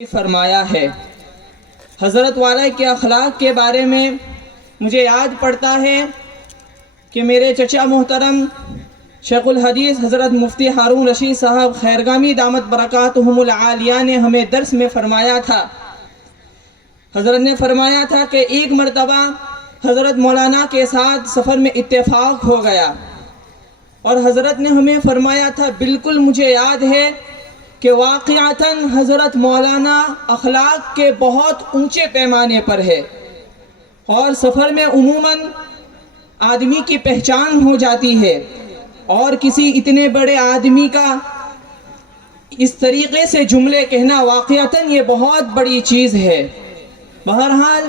فرمایا ہے۔ حضرت والا کے اخلاق کے بارے میں مجھے یاد پڑتا ہے کہ میرے چچا محترم شیخ الحدیث حضرت مفتی ہارون رشید صاحب خیرگامی دامت برکاتہم العالیہ نے ہمیں درس میں فرمایا تھا۔ حضرت نے فرمایا تھا کہ ایک مرتبہ حضرت مولانا کے ساتھ سفر میں اتفاق ہو گیا اور حضرت نے ہمیں فرمایا تھا، بالکل مجھے یاد ہے کہ واقعتاً حضرت مولانا اخلاق کے بہت اونچے پیمانے پر ہے اور سفر میں عموماً آدمی کی پہچان ہو جاتی ہے اور کسی اتنے بڑے آدمی کا اس طریقے سے جملے کہنا واقعتاً یہ بہت بڑی چیز ہے۔ بہرحال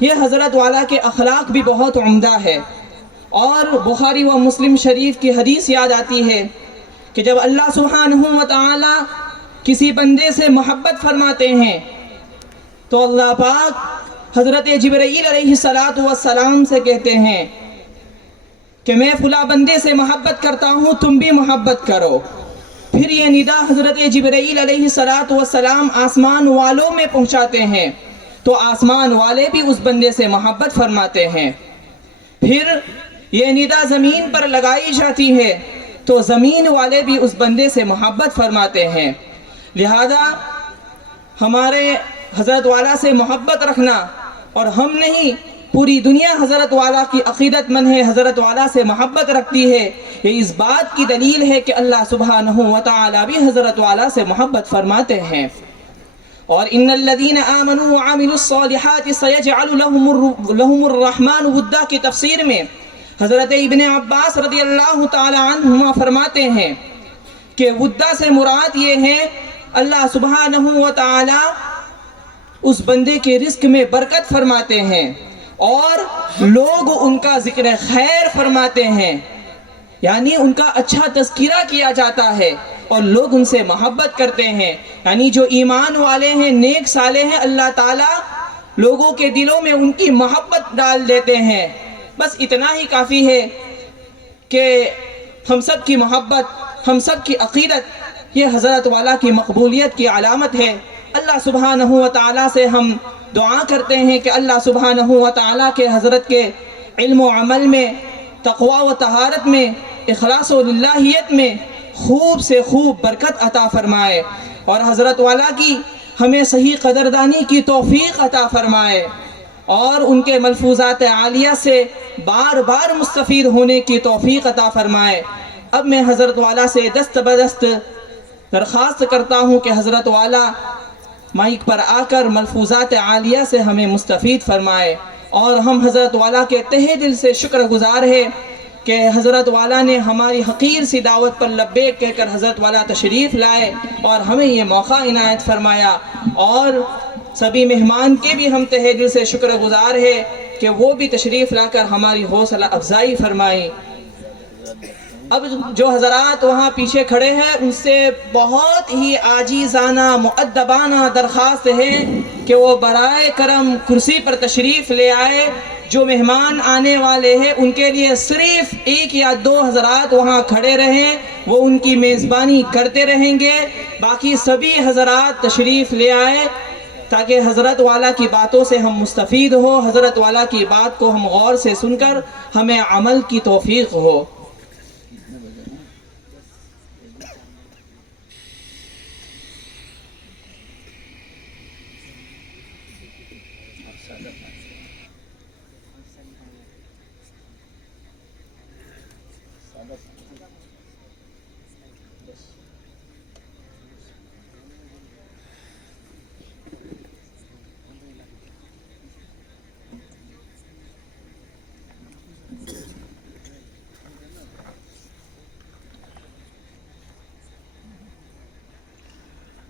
یہ حضرت والا کے اخلاق بھی بہت عمدہ ہے اور بخاری و مسلم شریف کی حدیث یاد آتی ہے کہ جب اللہ سبحانہ و تعالی کسی بندے سے محبت فرماتے ہیں تو اللہ پاک حضرت جبرائیل علیہ السلام سے کہتے ہیں کہ میں فلاں بندے سے محبت کرتا ہوں، تم بھی محبت کرو۔ پھر یہ ندا حضرت جبرائیل علیہ السلام آسمان والوں میں پہنچاتے ہیں تو آسمان والے بھی اس بندے سے محبت فرماتے ہیں۔ پھر یہ ندا زمین پر لگائی جاتی ہے تو زمین والے بھی اس بندے سے محبت فرماتے ہیں۔ لہذا ہمارے حضرت والا سے محبت رکھنا، اور ہم نہیں پوری دنیا حضرت والا کی عقیدت مند ہے، حضرت والا سے محبت رکھتی ہے، یہ اس بات کی دلیل ہے کہ اللہ سبحانہ و تعالی بھی حضرت والا سے محبت فرماتے ہیں۔ اور ان الذین آمنوا وعملوا الصالحات سیجعل لهم الرحمن ودا کی تفسیر میں حضرت ابن عباس رضی اللہ تعالی عنہما فرماتے ہیں کہ ودا سے مراد یہ ہے اللہ سبحانہ و تعالی اس بندے کے رزق میں برکت فرماتے ہیں اور لوگ ان کا ذکر خیر فرماتے ہیں، یعنی ان کا اچھا تذکرہ کیا جاتا ہے اور لوگ ان سے محبت کرتے ہیں۔ یعنی جو ایمان والے ہیں، نیک صالح ہیں، اللہ تعالیٰ لوگوں کے دلوں میں ان کی محبت ڈال دیتے ہیں۔ بس اتنا ہی کافی ہے کہ ہم سب کی محبت، ہم سب کی عقیدت یہ حضرت والا کی مقبولیت کی علامت ہے۔ اللہ سبحانہ و تعالیٰ سے ہم دعا کرتے ہیں کہ اللہ سبحانہ و تعالیٰ کے حضرت کے علم و عمل میں، تقوی و طہارت میں، اخلاص و للہیت میں خوب سے خوب برکت عطا فرمائے اور حضرت والا کی ہمیں صحیح قدردانی کی توفیق عطا فرمائے اور ان کے ملفوظات عالیہ سے بار بار مستفید ہونے کی توفیق عطا فرمائے۔ اب میں حضرت والا سے دست بدست درخواست کرتا ہوں کہ حضرت والا مائک پر آ کر ملفوظات عالیہ سے ہمیں مستفید فرمائے، اور ہم حضرت والا کے تہہ دل سے شکر گزار ہے کہ حضرت والا نے ہماری حقیر سی دعوت پر لبیک کہہ کر حضرت والا تشریف لائے اور ہمیں یہ موقع عنایت فرمایا، اور سبھی مہمان کے بھی ہم تہہ دل سے شکر گزار ہے کہ وہ بھی تشریف لا کر ہماری حوصلہ افزائی فرمائی۔ اب جو حضرات وہاں پیچھے کھڑے ہیں ان سے بہت ہی عاجزانہ مؤدبانہ درخواست ہے کہ وہ برائے کرم کرسی پر تشریف لے آئے۔ جو مہمان آنے والے ہیں ان کے لیے صرف ایک یا دو حضرات وہاں کھڑے رہیں، وہ ان کی میزبانی کرتے رہیں گے، باقی سبھی حضرات تشریف لے آئے تاکہ حضرت والا کی باتوں سے ہم مستفید ہو، حضرت والا کی بات کو ہم غور سے سن کر ہمیں عمل کی توفیق ہو۔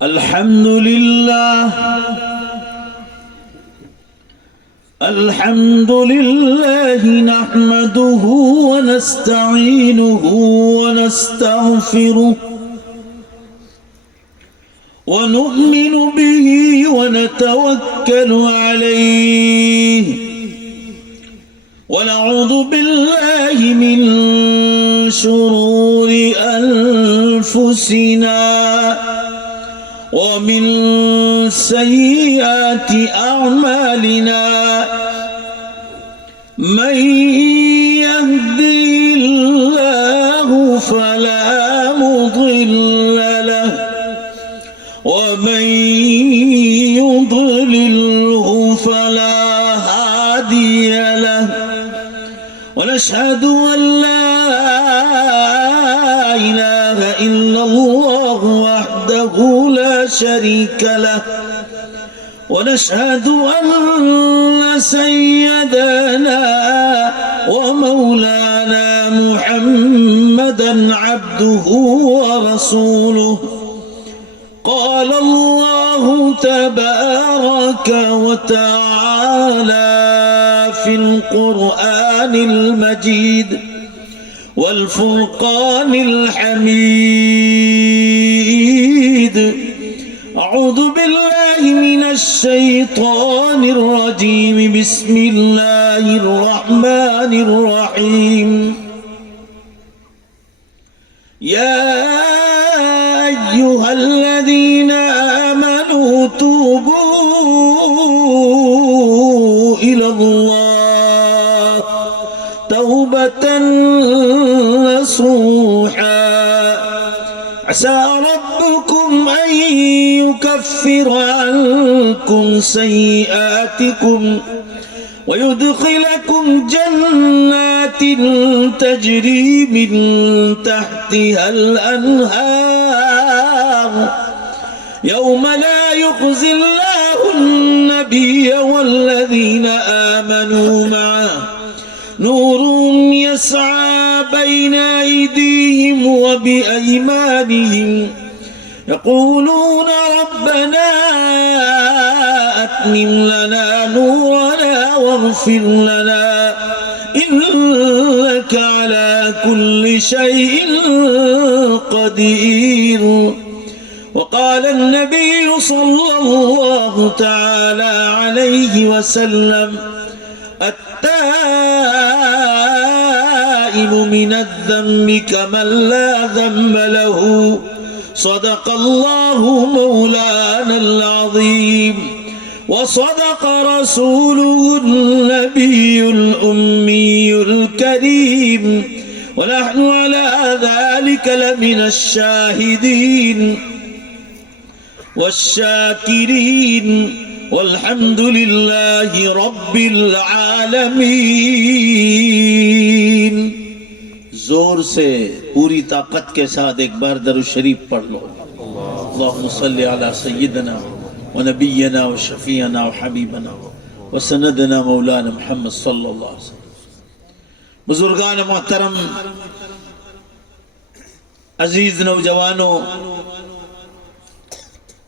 الحمد لله نحمده ونستعينه ونستغفره ونؤمن به ونتوكل عليه ونعوذ بالله من شرور أنفسنا ومن سيئات أعمالنا من يهدي الله فلا مضل له ومن يضلله فلا هادي له ونشهد أن لا إله إلا الله وحده لا شريك له ونشهد أن سيدنا ومولانا محمدا عبده ورسوله قال الله تبارك وتعالى في القرآن المجيد والفرقان الحميد أعوذ بالله من الشيطان الرجيم بسم الله الرحمن الرحيم يا أيها الذين آمنوا توبوا إلى الله توبة نصوحا عسى ربكم أن يكفر عنكم سيئاتكم ويدخلكم جنات تجري من تحتها الأنهار يوم لا يخزي الله النبي والذين آمنوا معه نورهم يسعى بين أيديهم وبأيمانهم يقولون ربنا أتمم لنا نورنا واغفر لنا إنك على كل شيء قدير وقال النبي صلى الله تعالى عليه وسلم التائب من الذنب كمن لا ذنب له صدق الله مولانا العظيم وصدق رسوله النبي الأمي الكريم ونحن على ذلك لمن الشاهدين والشاكرين والحمد لله رب العالمین. زور سے پوری طاقت کے ساتھ ایک بار درود شریف پڑھ لو. اللہم صلی علی سیدنا و نبینا و شفیعنا و حبیبنا و سندنا مولانا محمد صلی اللہ علیہ وسلم. بزرگان محترم، عزیز نوجوانوں،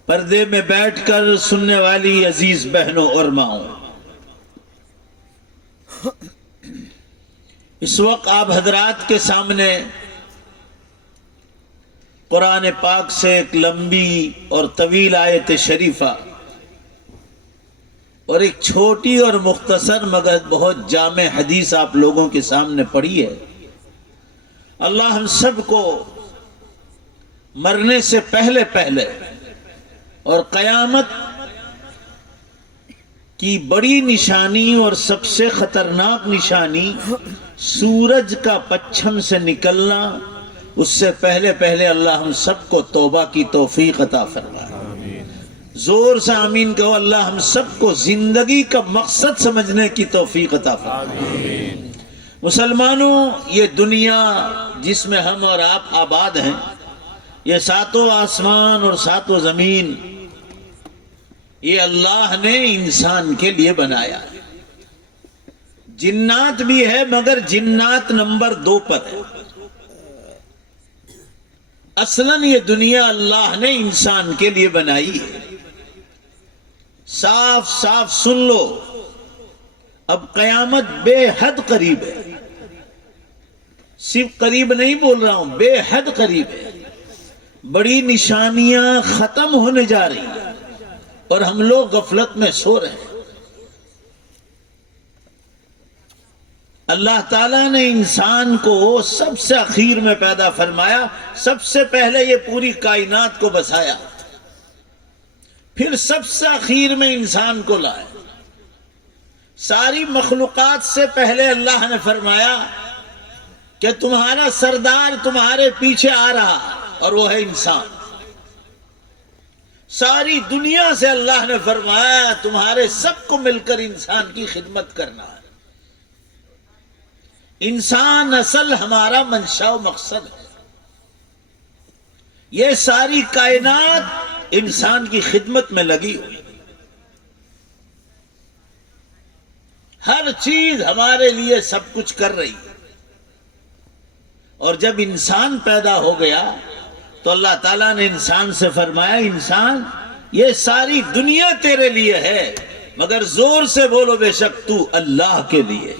پردے میں بیٹھ کر سننے والی عزیز بہنوں اور ماؤں، اس وقت آپ حضرات کے سامنے قرآن پاک سے ایک لمبی اور طویل آیت شریفہ اور ایک چھوٹی اور مختصر مگر بہت جامع حدیث آپ لوگوں کے سامنے پڑھی ہے. اللہ ہم سب کو مرنے سے پہلے پہلے اور قیامت کی بڑی نشانی اور سب سے خطرناک نشانی سورج کا پچھم سے نکلنا، اس سے پہلے پہلے اللہ ہم سب کو توبہ کی توفیق عطا فرمائے. زور سے آمین کہو. اللہ ہم سب کو زندگی کا مقصد سمجھنے کی توفیق عطا فرمائے. مسلمانوں، یہ دنیا جس میں ہم اور آپ آباد ہیں، یہ ساتوں آسمان اور ساتوں زمین، یہ اللہ نے انسان کے لیے بنایا ہے. جنات بھی ہے مگر جنات نمبر 2 پر ہے. اصلاً یہ دنیا اللہ نے انسان کے لیے بنائی ہے. صاف صاف سن لو، اب قیامت بے حد قریب ہے. صرف قریب نہیں بول رہا ہوں، بے حد قریب ہے. بڑی نشانیاں ختم ہونے جا رہی ہیں اور ہم لوگ غفلت میں سو رہے ہیں. اللہ تعالیٰ نے انسان کو سب سے اخیر میں پیدا فرمایا، سب سے پہلے یہ پوری کائنات کو بسایا، پھر سب سے اخیر میں انسان کو لائے. ساری مخلوقات سے پہلے اللہ نے فرمایا کہ تمہارا سردار تمہارے پیچھے آ رہا اور وہ ہے انسان. ساری دنیا سے اللہ نے فرمایا تمہارے سب کو مل کر انسان کی خدمت کرنا ہے. انسان اصل ہمارا منشا و مقصد ہے. یہ ساری کائنات انسان کی خدمت میں لگی ہوئی. ہر چیز ہمارے لیے سب کچھ کر رہی ہے. اور جب انسان پیدا ہو گیا تو اللہ تعالیٰ نے انسان سے فرمایا انسان یہ ساری دنیا تیرے لیے ہے مگر زور سے بولو بے شک تو اللہ کے لیے.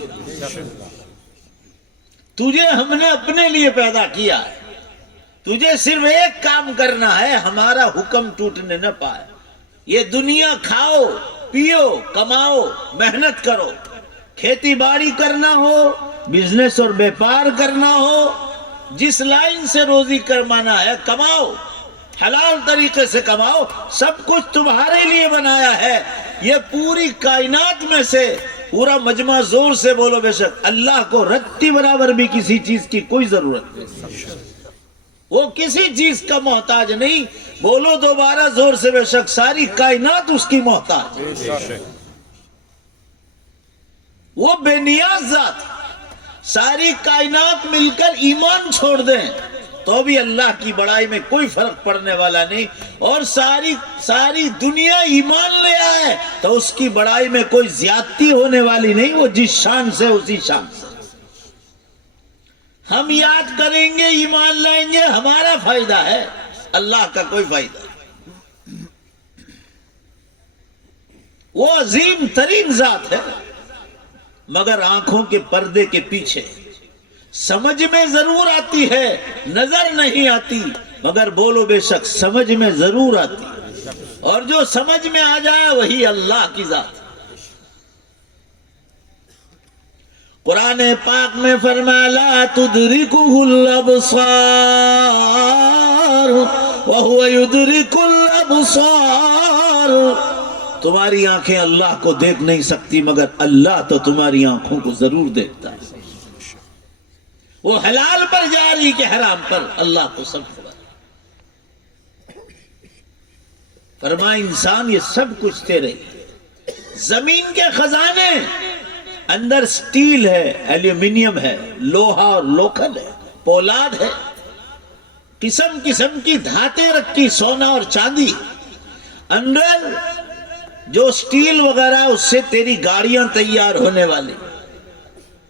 تجھے ہم نے اپنے لیے پیدا کیا ہے. تجھے صرف ایک کام کرنا ہے ہمارا حکم ٹوٹنے نہ پائے. یہ دنیا کھاؤ پیو کماؤ محنت کرو. کھیتی باڑی کرنا ہو بزنس اور بیپار کرنا ہو جس لائن سے روزی کمانا ہے کماؤ. حلال طریقے سے کماؤ. سب کچھ تمہارے لیے بنایا ہے. یہ پوری کائنات میں سے پورا مجمع زور سے بولو بے شک اللہ کو رتی برابر بھی کسی چیز کی کوئی ضرورت نہیں. وہ کسی چیز کا محتاج نہیں. بولو دوبارہ زور سے بے شک ساری کائنات اس کی محتاج. وہ بے نیاز ذات. ساری کائنات مل کر ایمان چھوڑ دیں تو بھی اللہ کی بڑائی میں کوئی فرق پڑنے والا نہیں. اور ساری دنیا ایمان لے آئے تو اس کی بڑائی میں کوئی زیادتی ہونے والی نہیں. وہ جس شان سے اسی شان سے. ہم یاد کریں گے ایمان لائیں گے ہمارا فائدہ ہے اللہ کا کوئی فائدہ نہیں. وہ عظیم ترین ذات ہے مگر آنکھوں کے پردے کے پیچھے. سمجھ میں ضرور آتی ہے نظر نہیں آتی مگر بولو بے شک سمجھ میں ضرور آتی. اور جو سمجھ میں آ جائے وہی اللہ کی ذات. قرآن پاک میں فرمایا لا تدرکہ الابصار وہو یدرک الابصار. تمہاری آنکھیں اللہ کو دیکھ نہیں سکتی مگر اللہ تو تمہاری آنکھوں کو ضرور دیکھتا ہے. وہ حلال پر جاری کہ حرام پر اللہ کو سب خبر. فرمایا انسان یہ سب کچھ تیرے. زمین کے خزانے اندر سٹیل ہے ایلومینیم ہے لوہا اور لوکھل ہے پولاد ہے. قسم قسم کی دھاتیں رکھی سونا اور چاندی. اندر جو سٹیل وغیرہ اس سے تیری گاڑیاں تیار ہونے والی.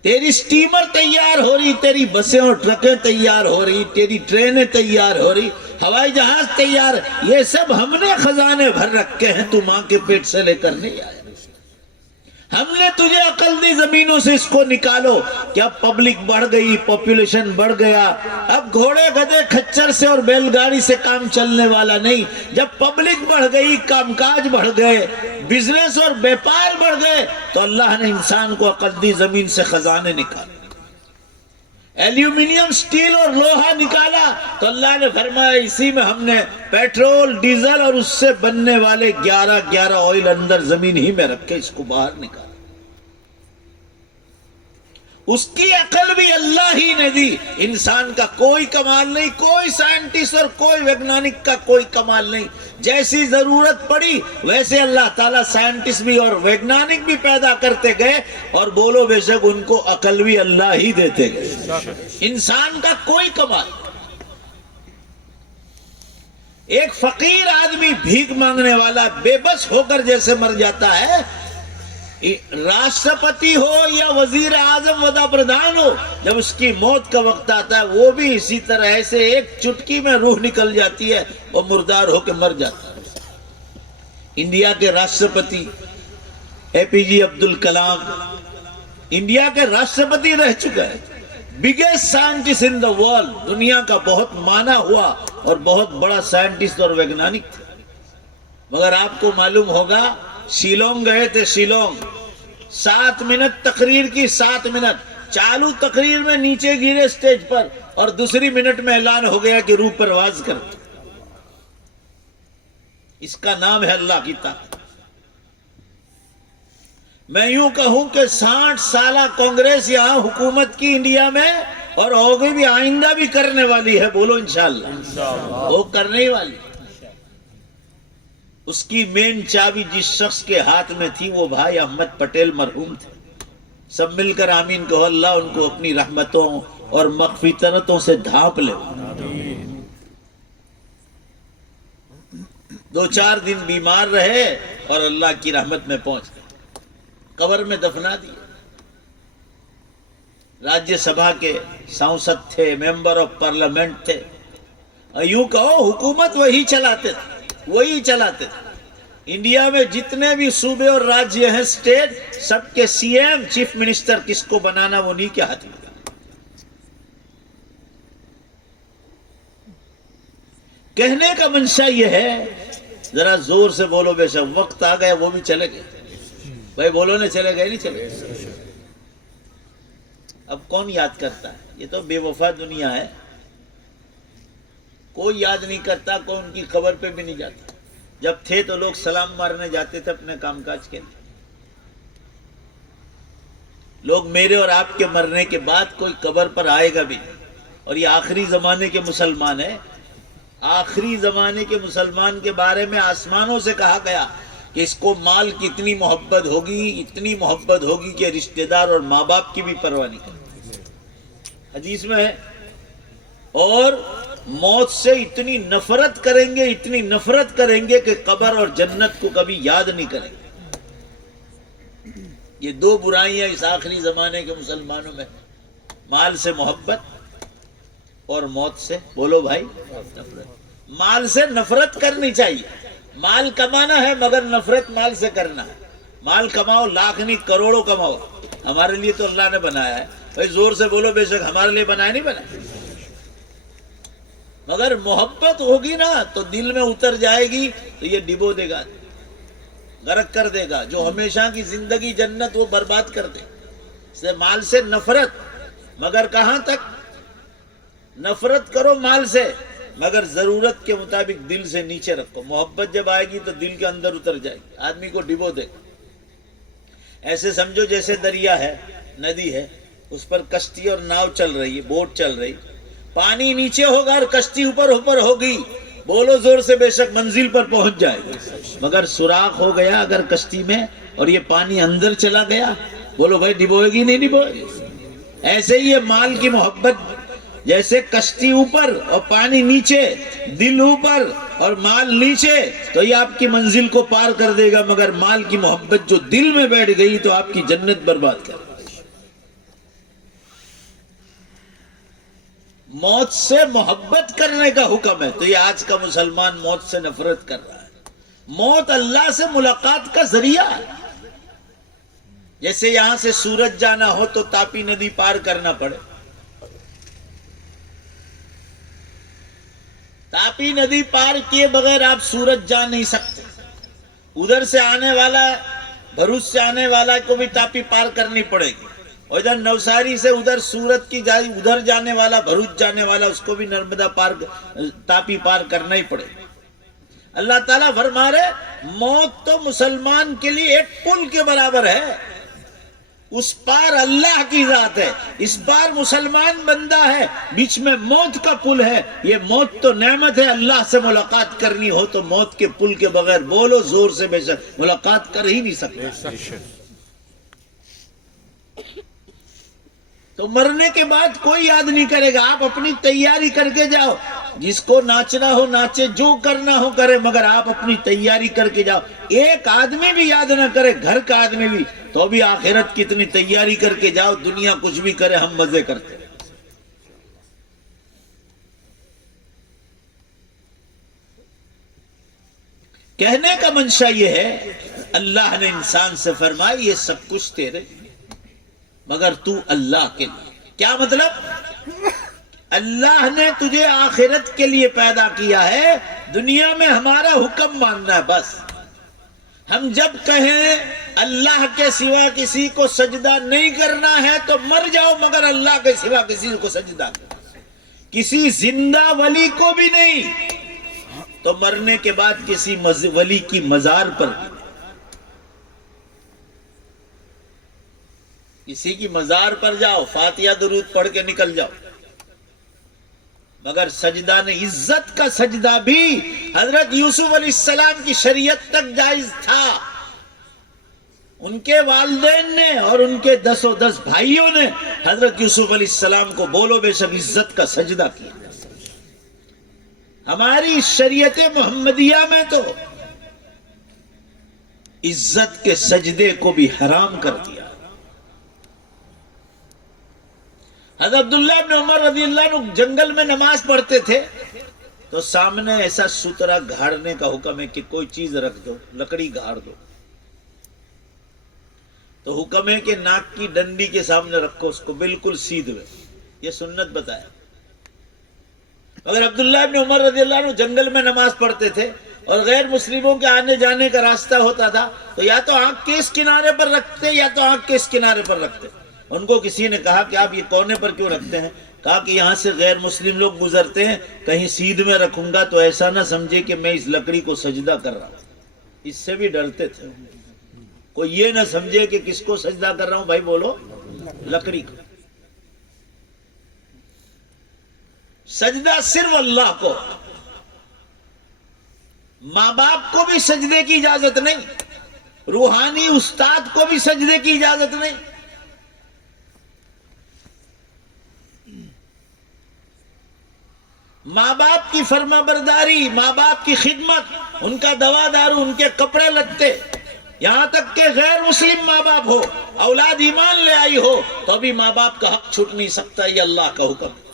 تیری سٹیمر تیار ہو رہی تیری بسیں اور ٹرکیں تیار ہو رہی تیری ٹرینیں تیار ہو رہی ہوائی جہاز تیار. یہ سب ہم نے خزانے بھر رکھے ہیں. تو ماں کے پیٹ سے لے کر نہیں آئے. ہم نے تجھے عقل دی زمینوں سے اس کو نکالو کہ اب پبلک بڑھ گئی پاپولیشن بڑھ گیا. اب گھوڑے گدھے کھچر سے اور بیل گاڑی سے کام چلنے والا نہیں. جب پبلک بڑھ گئی کام کاج بڑھ گئے بزنس اور بیپار بڑھ گئے تو اللہ نے انسان کو عقل دی زمین سے خزانے نکالے. ایلومینیم سٹیل اور لوہا نکالا تو اللہ نے فرمایا اسی میں ہم نے پیٹرول ڈیزل اور اس سے بننے والے 11 آئل اندر زمین ہی میں رکھے اس کو باہر نکالا. اس کی عقل بھی اللہ ہی نے دی. انسان کا کوئی کمال نہیں. کوئی سائنٹسٹ اور کوئی ویگنانک کا کوئی کمال نہیں. جیسی ضرورت پڑی ویسے اللہ تعالیٰ سائنٹسٹ بھی اور ویگنانک بھی پیدا کرتے گئے اور بولو بے شک ان کو عقل بھی اللہ ہی دیتے گئے. انسان کا کوئی کمال. ایک فقیر آدمی بھیک مانگنے والا بے بس ہو کر جیسے مر جاتا ہے راشٹرپتی ہو یا وزیر اعظم ودا پردھان ہو جب اس کی موت کا وقت آتا ہے وہ بھی اسی طرح ایسے ایک چٹکی میں روح نکل جاتی ہے اور مردار ہو کے مر جاتا ہے. انڈیا کے راشٹرپتی اے پی جے عبد الکلام انڈیا کے راشٹرپتی رہ چکا ہے. Biggest scientist in the world. دنیا کا بہت مانا ہوا اور بہت بڑا سائنٹسٹ اور ویگنانک تھا. مگر آپ کو معلوم ہوگا شیلونگ گئے تھے. شیلونگ 7 منٹ تقریر کی. 7 منٹ چالو تقریر میں نیچے گرے سٹیج پر اور دوسری منٹ میں اعلان ہو گیا کہ روح پرواز کر. اس کا نام ہے اللہ کی طاقت۔ میں یوں کہوں کہ 60 سالہ کانگریس یہاں حکومت کی انڈیا میں، اور ہوگی بھی، آئندہ بھی کرنے والی ہے، بولو انشاءاللہ وہ کرنے ہی والی۔ اس کی مین چابی جس شخص کے ہاتھ میں تھی وہ بھائی احمد پٹیل مرحوم تھے۔ سب مل کر آمین کہو، اللہ ان کو اپنی رحمتوں اور مغفرتوں سے ڈھانپ لے۔ 2-4 دن بیمار رہے اور اللہ کی رحمت میں پہنچ گئے، قبر میں دفنا دیے۔ راجیہ سبھا کے سانسد تھے، ممبر آف پارلیمنٹ تھے، اور یوں کہو حکومت وہی چلاتے تھے۔ انڈیا میں جتنے بھی صوبے اور راجیہ ہیں، اسٹیٹ، سب کے سی ایم، چیف منسٹر کس کو بنانا وہ انہی کے ہاتھ میں۔ کہنے کا منشا یہ ہے، ذرا زور سے بولو بے شک، وقت آ گیا وہ بھی چلے گئے بھائی، بولو نے چلے گئے نہیں چلے گئے۔ اب کون یاد کرتا ہے؟ یہ تو بے وفا دنیا ہے، کوئی یاد نہیں کرتا، کوئی ان کی قبر پہ بھی نہیں جاتا۔ جب تھے تو لوگ سلام مارنے جاتے تھے اپنے کام کاج کے لیے۔ لوگ میرے اور آپ کے مرنے کے بعد کوئی قبر پر آئے گا بھی نہیں۔ اور یہ آخری زمانے کے مسلمان ہیں، آخری زمانے کے مسلمان کے بارے میں آسمانوں سے کہا گیا کہ اس کو مال کی اتنی محبت ہوگی کہ رشتہ دار اور ماں باپ کی بھی پرواہ نہیں کرے، حدیث میں ہے۔ اور موت سے اتنی نفرت کریں گے کہ قبر اور جنت کو کبھی یاد نہیں کریں گے۔ یہ 2 برائیاں اس آخری زمانے کے مسلمانوں میں، مال سے محبت اور موت سے، بولو بھائی، نفرت۔ مال سے نفرت کرنی چاہیے، مال کمانا ہے مگر نفرت مال سے کرنا ہے۔ مال کماؤ، لاکھ نہیں کروڑوں کماؤ، ہمارے لیے تو اللہ نے بنایا ہے بھائی، زور سے بولو بے شک، ہمارے لیے بنایا نہیں بنایا، مگر محبت ہوگی نا تو دل میں اتر جائے گی تو یہ ڈبو دے گا، غرق کر دے گا، جو ہمیشہ کی زندگی جنت وہ برباد کر دے۔ سے مال سے نفرت، مگر کہاں تک؟ نفرت کرو مال سے مگر ضرورت کے مطابق دل سے نیچے رکھو۔ محبت جب آئے گی تو دل کے اندر اتر جائے گی، آدمی کو ڈبو دے گا۔ ایسے سمجھو جیسے دریا ہے، ندی ہے، اس پر کشتی اور ناؤ چل رہی ہے، بوٹ چل رہی، پانی نیچے ہوگا اور کشتی اوپر ہوگی، بولو زور سے بے شک منزل پر پہنچ جائے گا، مگر سوراخ ہو گیا اگر کشتی میں اور یہ پانی اندر چلا گیا، بولو بھائی ڈبوئے گی نہیں ڈبوئے گی؟ ایسے ہی یہ مال کی محبت، جیسے کشتی اوپر اور پانی نیچے، دل اوپر اور مال نیچے، تو یہ آپ کی منزل کو پار کر دے گا، مگر مال کی محبت جو دل میں بیٹھ گئی تو آپ کی جنت برباد کر۔ موت سے محبت کرنے کا حکم ہے، تو یہ آج کا مسلمان موت سے نفرت کر رہا ہے۔ موت اللہ سے ملاقات کا ذریعہ ہے۔ جیسے یہاں سے سورج جانا ہو تو تاپی ندی پار کرنا پڑے، تاپی ندی پار کیے بغیر آپ سورج جا نہیں سکتے۔ ادھر سے آنے والا، بھروچ سے آنے والا کو بھی تاپی پار کرنی پڑے گی، اور ادھر نوساری سے ادھر سورت کی جائے، ادھر جانے والا، بھروچ جانے والا، اس کو بھی نرمدا پار، تاپی پار کرنا ہی پڑے گا۔ اللہ تعالیٰ فرما رہے موت تو مسلمان کے لیے ایک پل کے برابر ہے، اس پار اللہ کی ذات ہے، اس پار مسلمان بندہ ہے، بیچ میں موت کا پل ہے۔ یہ موت تو نعمت ہے، اللہ سے ملاقات کرنی ہو تو موت کے پل کے بغیر، بولو زور سے بے شک، ملاقات کر ہی نہیں سکتے۔ تو مرنے کے بعد کوئی یاد نہیں کرے گا، آپ اپنی تیاری کر کے جاؤ، جس کو ناچنا ہو ناچے، جو کرنا ہو کرے، مگر آپ اپنی تیاری کر کے جاؤ۔ ایک آدمی بھی یاد نہ کرے، گھر کا آدمی بھی، تو بھی آخرت کی اتنی تیاری کر کے جاؤ، دنیا کچھ بھی کرے ہم مزے کرتے۔ کہنے کا منشا یہ ہے، اللہ نے انسان سے فرمایا یہ سب کچھ تیرے مگر تو اللہ کے لیے۔ کیا مطلب؟ اللہ نے تجھے آخرت کے لیے پیدا کیا ہے، دنیا میں ہمارا حکم ماننا ہے بس۔ ہم جب کہیں اللہ کے سوا کسی کو سجدہ نہیں کرنا ہے تو مر جاؤ، مگر اللہ کے سوا کسی کو سجدہ کرو، کسی زندہ ولی کو بھی نہیں۔ تو مرنے کے بعد کسی ولی کی مزار پر کسی کی مزار پر جاؤ، فاتحہ درود پڑھ کے نکل جاؤ، مگر سجدہ نے، عزت کا سجدہ بھی حضرت یوسف علیہ السلام کی شریعت تک جائز تھا. ان کے والدین نے اور ان کے 10 بھائیوں نے حضرت یوسف علیہ السلام کو بولو بے شک عزت کا سجدہ کیا. ہماری شریعت محمدیہ میں تو عزت کے سجدے کو بھی حرام کر دیا. حضرت عبداللہ بن عمر رضی اللہ عنہ جنگل میں نماز پڑھتے تھے تو سامنے ایسا سترا گھاڑنے کا حکم ہے کہ کوئی چیز رکھ دو، لکڑی گھاڑ دو، تو حکم ہے کہ ناک کی ڈنڈی کے سامنے رکھو اس کو بالکل سیدھے. یہ سنت بتایا. اگر عبداللہ بن عمر رضی اللہ عنہ جنگل میں نماز پڑھتے تھے اور غیر مسلموں کے آنے جانے کا راستہ ہوتا تھا تو یا تو آنکھ کے اس کنارے پر رکھتے یا تو آنکھ کے اس کنارے پر رکھتے. ان کو کسی نے کہا کہ آپ یہ کونے پر کیوں رکھتے ہیں؟ کہا کہ یہاں سے غیر مسلم لوگ گزرتے ہیں، کہیں سیدھ میں رکھوں گا تو ایسا نہ سمجھے کہ میں اس لکڑی کو سجدہ کر رہا ہوں. اس سے بھی ڈرتے تھے، کوئی یہ نہ سمجھے کہ کس کو سجدہ کر رہا ہوں. بھائی بولو، لکڑی کو. سجدہ صرف اللہ کو، ماں باپ کو بھی سجدے کی اجازت نہیں، روحانی استاد کو بھی سجدے کی اجازت نہیں. ماں باپ کی فرما برداری، ماں باپ کی خدمت، ان کا دوا دارو، ان کے کپڑے لتے، یہاں تک کہ غیر مسلم ماں باپ ہو، اولاد ایمان لے آئی ہو تو بھی ماں باپ کا حق چھوٹ نہیں سکتا. یہ اللہ کا حکم ہے.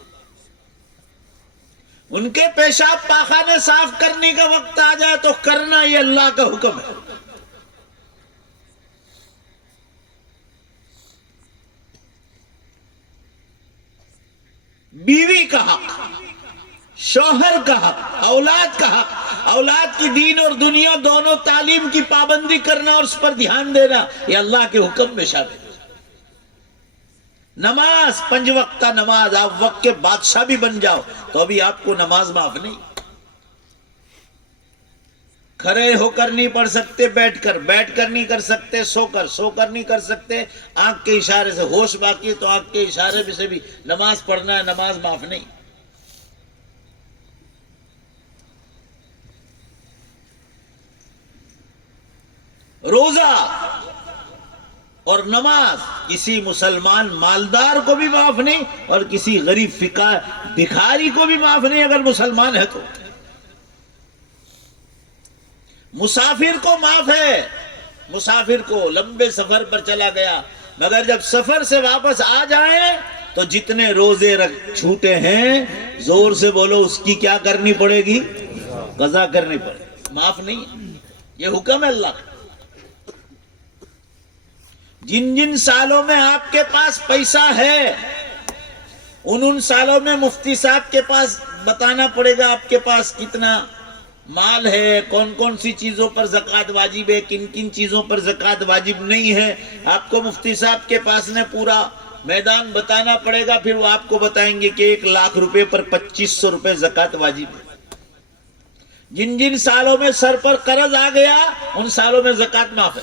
ان کے پیشاب پاخانے صاف کرنے کا وقت آ جائے تو کرنا، یہ اللہ کا حکم ہے. بیوی کا حق، شوہر کا حق، اولاد کا حق، اولاد کی دین اور دنیا دونوں تعلیم کی پابندی کرنا اور اس پر دھیان دینا، یہ اللہ کے حکم میں شامل ہے. نماز، 5 وقتہ نماز، آپ وقت کے بادشاہ بھی بن جاؤ تو ابھی آپ کو نماز معاف نہیں. کھڑے ہو کر نہیں پڑھ سکتے، بیٹھ کر نہیں کر سکتے، سو کر نہیں کر سکتے، آنکھ کے اشارے سے ہوش باقی ہے تو آنکھ کے اشارے سے بھی نماز پڑھنا ہے، نماز معاف نہیں. روزہ اور نماز کسی مسلمان مالدار کو بھی معاف نہیں اور کسی غریب بھکاری کو بھی معاف نہیں اگر مسلمان ہے تو. مسافر کو معاف ہے، مسافر کو لمبے سفر پر چلا گیا مگر جب سفر سے واپس آ جائیں تو جتنے روزے چھوٹے ہیں زور سے بولو اس کی کیا کرنی پڑے گی؟ قضا کرنی پڑے گی، معاف نہیں. یہ حکم ہے اللہ کا. جن سالوں میں آپ کے پاس پیسہ ہے ان سالوں میں مفتی صاحب کے پاس بتانا پڑے گا آپ کے پاس کتنا مال ہے، کون سی چیزوں پر زکوٰۃ واجب ہے، کن چیزوں پر زکوٰۃ واجب نہیں ہے. آپ کو مفتی صاحب کے پاس نے پورا میدان بتانا پڑے گا. پھر وہ آپ کو بتائیں گے کہ 1 لاکھ روپے پر 2500 روپے زکوٰۃ واجب ہے. جن سالوں میں سر پر قرض آ گیا ان سالوں میں زکوٰۃ معاف ہے.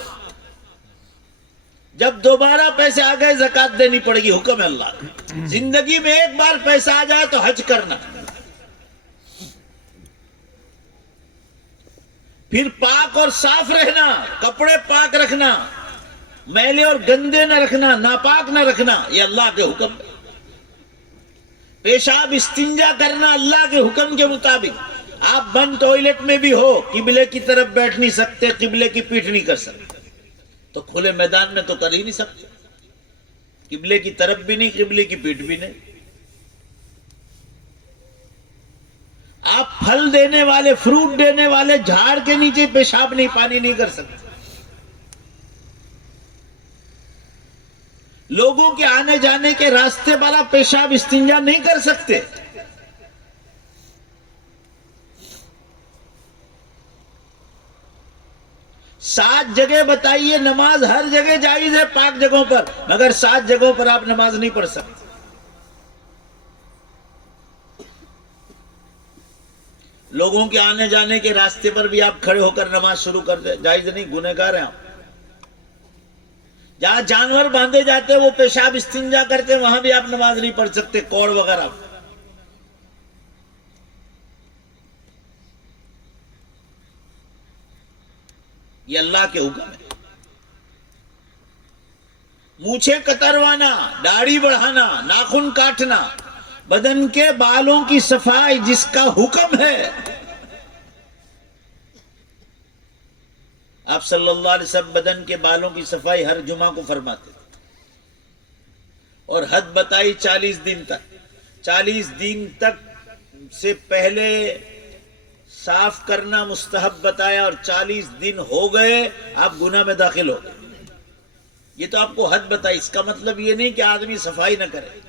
جب دوبارہ پیسے آ گئے زکوٰۃ دینی پڑے گی، حکم ہے اللہ کا. زندگی میں ایک بار پیسہ آ جائے تو حج کرنا. پھر پاک اور صاف رہنا، کپڑے پاک رکھنا، میلے اور گندے نہ رکھنا، ناپاک نہ رکھنا، یہ اللہ کے حکم ہے. پیشاب استنجا کرنا اللہ کے حکم کے مطابق. آپ بند ٹوائلٹ میں بھی ہو، قبلے کی طرف بیٹھ نہیں سکتے، قبلے کی پیٹھ نہیں کر سکتے تو کھلے میدان میں تو کر ہی نہیں سکتے. قبلے کی طرف بھی نہیں، قبلے کی پیٹھ بھی نہیں. آپ پھل دینے والے، فروٹ دینے والے جھاڑ کے نیچے پیشاب نہیں، پانی نہیں کر سکتے. لوگوں کے آنے جانے کے راستے پر آپ پیشاب استنجا نہیں کر سکتے. سات جگہ بتائیے، نماز ہر جگہ جائز ہے پاک جگہوں پر، مگر 7 جگہوں پر آپ نماز نہیں پڑھ سکتے. لوگوں کے آنے جانے کے راستے پر بھی آپ کھڑے ہو کر نماز شروع کر دیں، جائز نہیں، گنہگار ہیں آپ۔ جہاں جانور باندھے جاتے وہ پیشاب استنجا کرتے وہاں بھی آپ نماز نہیں پڑھ سکتے، کوڑ وغیرہ۔ یہ اللہ کے حکم ہے۔ مونچھیں کتروانا، داڑھی بڑھانا، ناخن کاٹنا، بدن کے بالوں کی صفائی جس کا حکم ہے، آپ صلی اللہ علیہ وسلم بدن کے بالوں کی صفائی ہر جمعہ کو فرماتے تھے، اور حد بتائی 40 دن تک۔ 40 دن تک سے پہلے صاف کرنا مستحب بتایا، اور 40 دن ہو گئے آپ گناہ میں داخل ہو گئے۔ یہ تو آپ کو حد بتائی، اس کا مطلب یہ نہیں کہ آدمی صفائی نہ کرے۔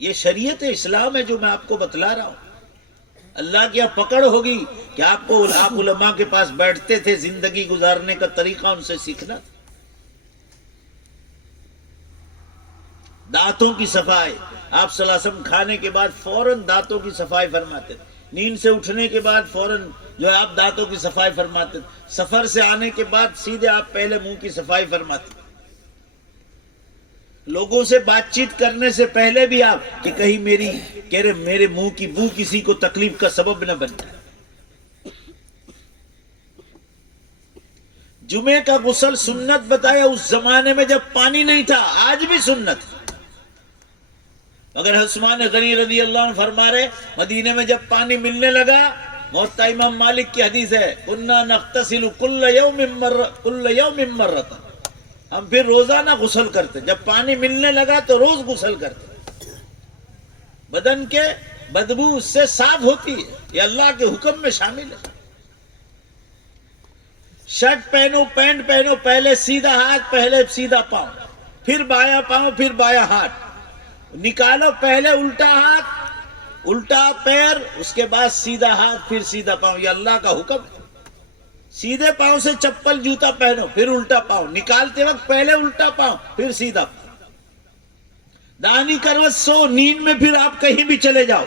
یہ شریعت اسلام ہے جو میں آپ کو بتلا رہا ہوں۔ اللہ کی یہاں پکڑ ہوگی کہ آپ علماء کے پاس بیٹھتے تھے، زندگی گزارنے کا طریقہ ان سے سیکھنا تھا۔ دانتوں کی صفائی، آپ صلی اللہ علیہ وسلم کھانے کے بعد فوراً دانتوں کی صفائی فرماتے تھے، نیند سے اٹھنے کے بعد فوراً جو ہے آپ دانتوں کی صفائی فرماتے تھے، سفر سے آنے کے بعد سیدھے آپ پہلے منہ کی صفائی فرماتے تھے، لوگوں سے بات چیت کرنے سے پہلے بھی آپ کہ کہیں میرے منہ کی بو کسی کو تکلیف کا سبب نہ بن جائے۔ جمعے کا غسل سنت بتایا اس زمانے میں جب پانی نہیں تھا، آج بھی سنت ہے۔ اگر عثمان غنی رضی اللہ عنہ فرما رہے مدینے میں جب پانی ملنے لگا، موطا امام مالک کی حدیث ہے، کننا نغتسل کل یوم مرۃ، ہم پھر روزانہ غسل کرتے، جب پانی ملنے لگا تو روز غسل کرتے۔ بدن کے بدبو اس سے صاف ہوتی ہے، یہ اللہ کے حکم میں شامل ہے۔ شرٹ پہنو، پینٹ پہنو، پہلے سیدھا ہاتھ، پہلے سیدھا پاؤں، پھر بایاں پاؤں، پھر بایاں ہاتھ نکالو، پہلے الٹا ہاتھ، الٹا پیر، اس کے بعد سیدھا ہاتھ، پھر سیدھا پاؤں، یہ اللہ کا حکم ہے۔ سیدھے پاؤں سے چپل جوتا پہنو، پھر الٹا پاؤں، نکالتے وقت پہلے الٹا پاؤں، پھر سیدھا پاؤں۔ داہنی کروٹ سو، نیند میں پھر آپ کہیں بھی چلے جاؤ،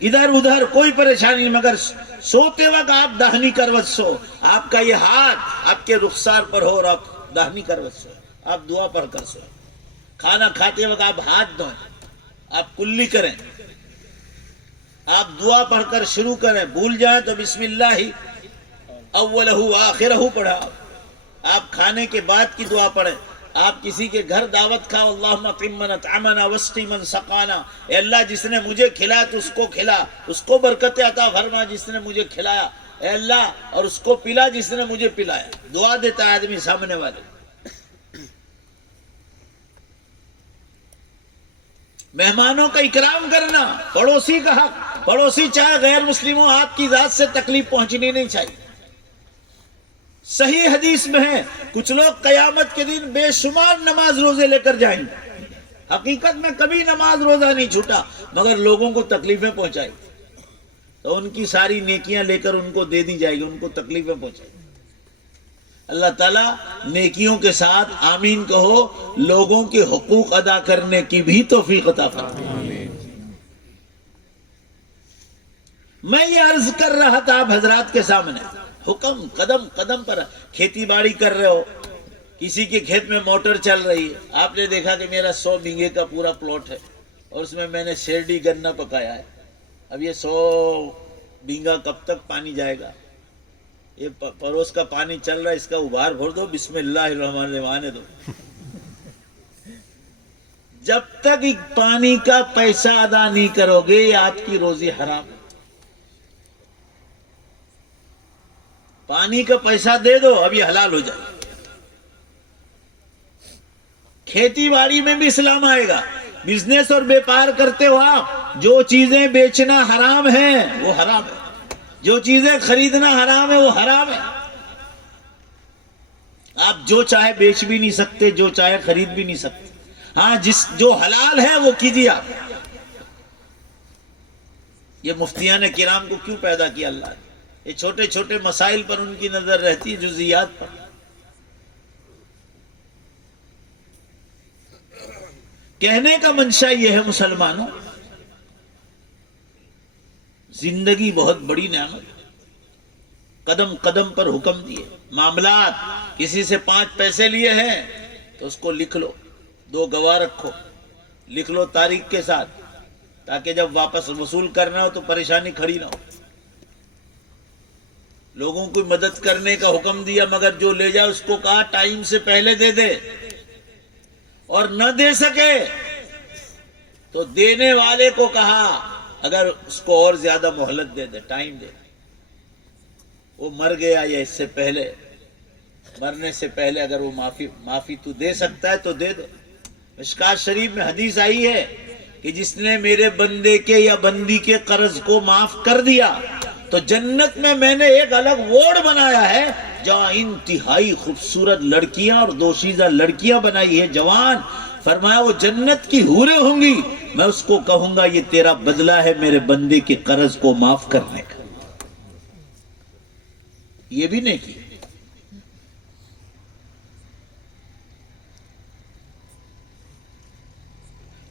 ادھر ادھر کوئی پریشانی نہیں، مگر سوتے وقت آپ داہنی کروٹ سو، آپ کا یہ ہاتھ آپ کے رخسار پر ہو اور آپ داہنی کروٹ سو، آپ دعا پڑھ کر سو۔ کھانا کھاتے وقت آپ ہاتھ دھوئیں، آپ کلی کریں، آپ دعا پڑھ کر شروع کریں، بھول جائیں تو بسم اللہ اولہ آخرہ پڑھا۔ آپ کھانے کے بعد کی دعا پڑھیں، آپ کسی کے گھر دعوت کھاؤ، اللہم اطعم من اطعمنا واسقی من سقانا، اے اللہ جس نے مجھے کھلایا تو اس کو کھلا، اس کو برکت عطا فرما جس نے مجھے کھلایا، اے اللہ، اور اس کو پلا جس نے مجھے پلایا۔ دعا دیتا ہے آدمی سامنے والے۔ مہمانوں کا اکرام کرنا، پڑوسی کا حق، پڑوسی چاہے غیر مسلموں، آپ کی ذات سے تکلیف پہنچنی نہیں چاہیے۔ صحیح حدیث میں ہے کچھ لوگ قیامت کے دن بے شمار نماز روزے لے کر جائیں گے، حقیقت میں کبھی نماز روزہ نہیں چھوٹا، مگر لوگوں کو تکلیفیں پہنچائی تو ان کی ساری نیکیاں لے کر ان کو دے دی جائے گی، ان کو تکلیفیں پہنچائی۔ اللہ تعالیٰ نیکیوں کے ساتھ آمین کہو، لوگوں کے حقوق ادا کرنے کی بھی توفیق عطا فرمائے۔ میں یہ عرض کر رہا تھا آپ حضرات کے سامنے، حکم قدم قدم پر۔ کھیتی باڑی کر رہے ہو، کسی کے کھیت میں موٹر چل رہی ہے، آپ نے دیکھا کہ میرا 100 بیگھے کا پورا پلاٹ ہے اور اس میں نے شیرڈی گنا پکایا ہے، اب یہ 100 بیگھا کب تک پانی جائے گا؟ یہ پڑوس کا پانی چل رہا ہے، اس کا ابھار بھر دو، بسم اللہ الرحمن الرحیم آنے دو۔ جب تک پانی کا پیسہ ادا نہیں کرو گے آپ کی روزی حرام ہے۔ پانی کا پیسہ دے دو، اب یہ حلال ہو جائے۔ کھیتی باڑی میں بھی اسلام آئے گا۔ بزنس اور بیپار کرتے ہو آپ، جو چیزیں بیچنا حرام ہیں وہ حرام ہے، جو چیزیں خریدنا حرام ہے وہ حرام ہے۔ آپ جو چاہے بیچ بھی نہیں سکتے، جو چاہے خرید بھی نہیں سکتے۔ ہاں جو حلال ہے وہ کیجیے آپ۔ یہ مفتیان کرام کو کیوں پیدا کیا اللہ نے؟ یہ چھوٹے چھوٹے مسائل پر ان کی نظر رہتی ہے، جزئیات پر۔ کہنے کا منشا یہ ہے مسلمانوں، زندگی بہت بڑی نعمت ہے، قدم قدم پر حکم دیے۔ معاملات، کسی سے 5 پیسے لیے ہیں تو اس کو لکھ لو، 2 گواہ رکھو، لکھ لو تاریخ کے ساتھ، تاکہ جب واپس وصول کرنا ہو تو پریشانی کھڑی نہ ہو۔ لوگوں کو مدد کرنے کا حکم دیا، مگر جو لے جائے اس کو کہا ٹائم سے پہلے دے دے، اور نہ دے سکے تو دینے والے کو کہا اگر اس کو اور زیادہ مہلت دے دے، ٹائم دے۔ وہ مر گیا یا اس سے پہلے، مرنے سے پہلے اگر وہ معافی تو دے سکتا ہے تو دے دو۔ مشکات شریف میں حدیث آئی ہے کہ جس نے میرے بندے کے یا بندی کے قرض کو معاف کر دیا تو جنت میں نے ایک الگ وارڈ بنایا ہے جہاں انتہائی خوبصورت لڑکیاں اور دوشیزہ لڑکیاں بنائی ہے، جوان۔ فرمایا وہ جنت کی حوریں ہوں گی، میں اس کو کہوں گا یہ تیرا بدلہ ہے میرے بندے کے قرض کو معاف کرنے کا۔ یہ بھی نہیں کی۔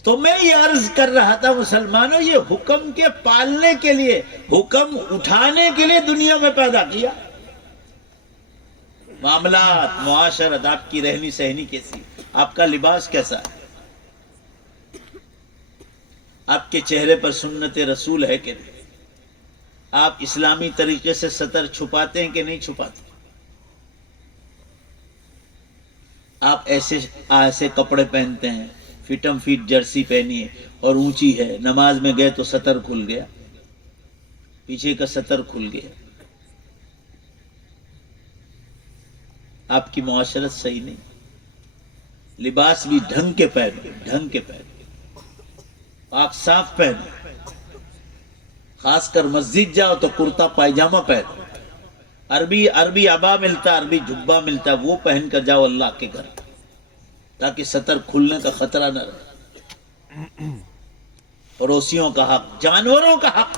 تو میں یہ عرض کر رہا تھا مسلمانوں، یہ حکم کے پالنے کے لیے، حکم اٹھانے کے لیے دنیا میں پیدا کیا۔ معاملات، معاشرت، آپ کی رہنی سہنی کیسی، آپ کا لباس کیسا ہے، آپ کے چہرے پر سنت رسول ہے کہ نہیں، آپ اسلامی طریقے سے سطر چھپاتے ہیں کہ نہیں چھپاتے، آپ ایسے کپڑے پہنتے ہیں، فٹم فٹ جرسی پہنی ہے اور اونچی ہے، نماز میں گئے تو سطر کھل گیا، پیچھے کا سطر کھل گیا، آپ کی معاشرت صحیح نہیں۔ لباس بھی ڈھنگ کے پہنو، ڈھنگ کے پہنو، پاک صاف پہنو، خاص کر مسجد جاؤ تو کرتا پائجامہ پہنو، عربی عبا ملتا، عربی جبہ ملتا، وہ پہن کر جاؤ اللہ کے گھر، تاکہ سطر کھلنے کا خطرہ نہ رہے۔ پڑوسیوں کا حق، جانوروں کا حق،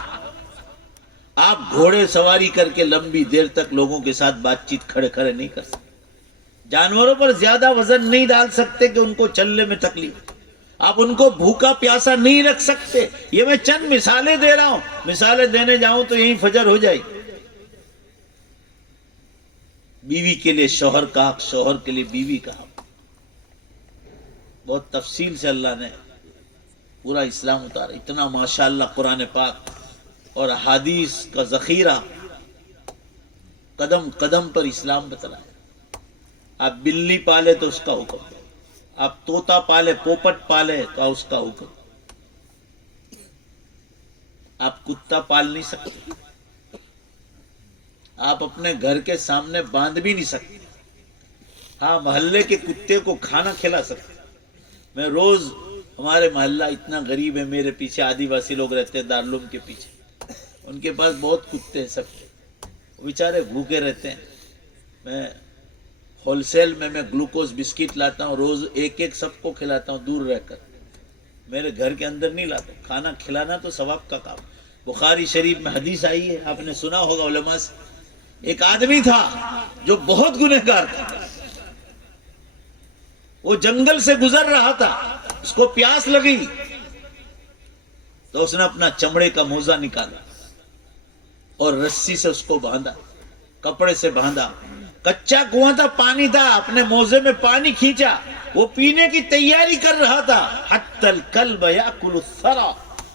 آپ گھوڑے سواری کر کے لمبی دیر تک لوگوں کے ساتھ بات چیت کھڑے کھڑے نہیں کر سکتے، جانوروں پر زیادہ وزن نہیں ڈال سکتے کہ ان کو چلنے میں تکلیف، آپ ان کو بھوکا پیاسا نہیں رکھ سکتے۔ یہ میں چند مثالیں دے رہا ہوں، مثالیں دینے جاؤں تو یہیں فجر ہو جائے۔ بیوی کے لیے شوہر کا حق، شوہر کے لیے بیوی کا حق، بہت تفصیل سے اللہ نے پورا اسلام اتارا۔ اتنا ماشاءاللہ قرآن پاک اور حدیث کا ذخیرہ، قدم قدم پر اسلام بتلایا۔ آپ بلی پالے تو اس کا حکم، آپ طوطا پالے، پوپٹ پالے تو اس کا حکم، آپ کتا پال نہیں سکتے، آپ اپنے گھر کے سامنے باندھ بھی نہیں سکتے، ہاں محلے کے کتے کو کھانا کھلا سکتے۔ میں روز، ہمارے محلہ اتنا غریب ہے، میرے پیچھے آدیواسی لوگ رہتے ہیں دارالعلوم کے پیچھے، ان کے پاس بہت کتے ہیں، سب وہ بیچارے بھوکے رہتے ہیں۔ میں ہول سیل میں گلوکوز بسکٹ لاتا ہوں، روز ایک سب کو کھلاتا ہوں دور رہ کر، میرے گھر کے اندر نہیں لاتا۔ کھانا کھلانا تو ثواب کا کام۔ بخاری شریف میں حدیث آئی ہے، آپ نے سنا ہوگا علماء سے، ایک آدمی تھا جو بہت گنہگار تھا، وہ جنگل سے گزر رہا تھا، اس کو پیاس لگی تو اس نے اپنا چمڑے کا موزہ نکالا اور رسی سے اس کو باندھا، کپڑے سے باندھا، کچا کنواں تھا، پانی تھا، اپنے موزے میں پانی کھینچا، وہ پینے کی تیاری کر رہا تھا۔ حتی الکلب یاکل الثری،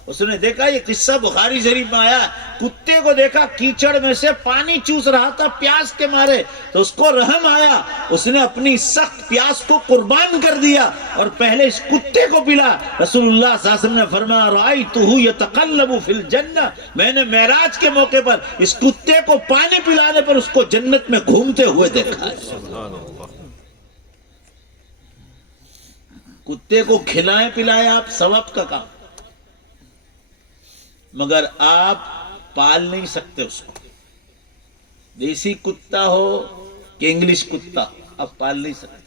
اس نے دیکھا، یہ قصہ بخاری شریف میں آیا، کتے کو دیکھا کیچڑ میں سے پانی چوس رہا تھا پیاس کے مارے، تو اس کو رحم آیا، اس نے اپنی سخت پیاس کو قربان کر دیا اور پہلے اس کتے کو پلا۔ رسول اللہ صلی اللہ علیہ وسلم نے فرمایا رأیتہ یتقلب فی الجنہ، میں نے معراج کے موقع پر اس کتے کو پانی پلانے پر اس کو جنت میں گھومتے ہوئے دیکھا ہے۔ کتے کو کھلائیں پلائیں آپ، ثواب کا کام، مگر آپ پال نہیں سکتے اس کو۔ دیسی کتا ہو کہ انگلش کتا، آپ پال نہیں سکتے۔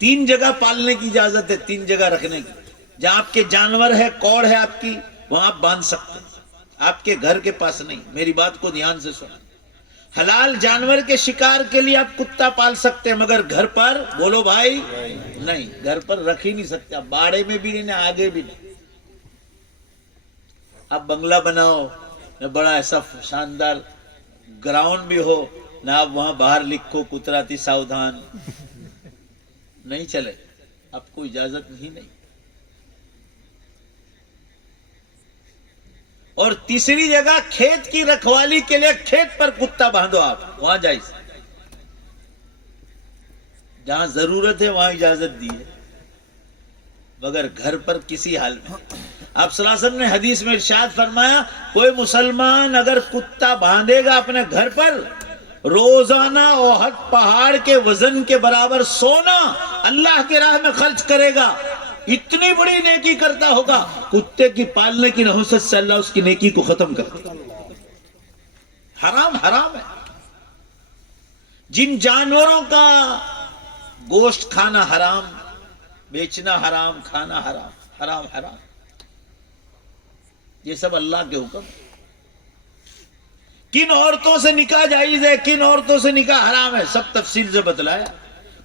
3 جگہ پالنے کی اجازت ہے، 3 جگہ رکھنے کی۔ جہاں آپ کے جانور ہے، کوڑ ہے آپ کی، وہاں آپ باندھ سکتے ہیں، آپ کے گھر کے پاس نہیں۔ میری بات کو دھیان سے سنیں، حلال جانور کے شکار کے لیے آپ کتا پال سکتے ہیں، مگر گھر پر، بولو بھائی، نہیں، گھر پر رکھ ہی نہیں سکتے، باڑے میں بھی نہیں، آگے بھی نہیں۔ آپ بنگلہ بناؤ، نہ بڑا ایسا شاندار گراؤنڈ بھی ہو، نہ آپ وہاں باہر لکھو کتراتی ساودھان، نہیں چلے، آپ کو اجازت نہیں۔ اور تیسری جگہ کھیت کی رکھوالی کے لیے کھیت پر کتا باندھو، آپ وہاں جائز، جہاں ضرورت ہے وہاں اجازت دی ہے، مگر گھر پر کسی حال میں۔ آپ صلی اللہ علیہ وسلم نے حدیث میں ارشاد فرمایا، کوئی مسلمان اگر کتا باندھے گا اپنے گھر پر، روزانہ احد پہاڑ کے وزن کے برابر سونا اللہ کی راہ میں خرچ کرے گا، اتنی بڑی نیکی کرتا ہوگا، کتے کی پالنے کی نحوست سے اللہ اس کی نیکی کو ختم کر دے۔ حرام حرام ہے، جن جانوروں کا گوشت کھانا حرام، بیچنا حرام، کھانا حرام، حرام حرام، یہ سب اللہ کے حکم۔ کن عورتوں سے نکاح جائز ہے، کن عورتوں سے نکاح حرام ہے، سب تفصیل سے بتلایا۔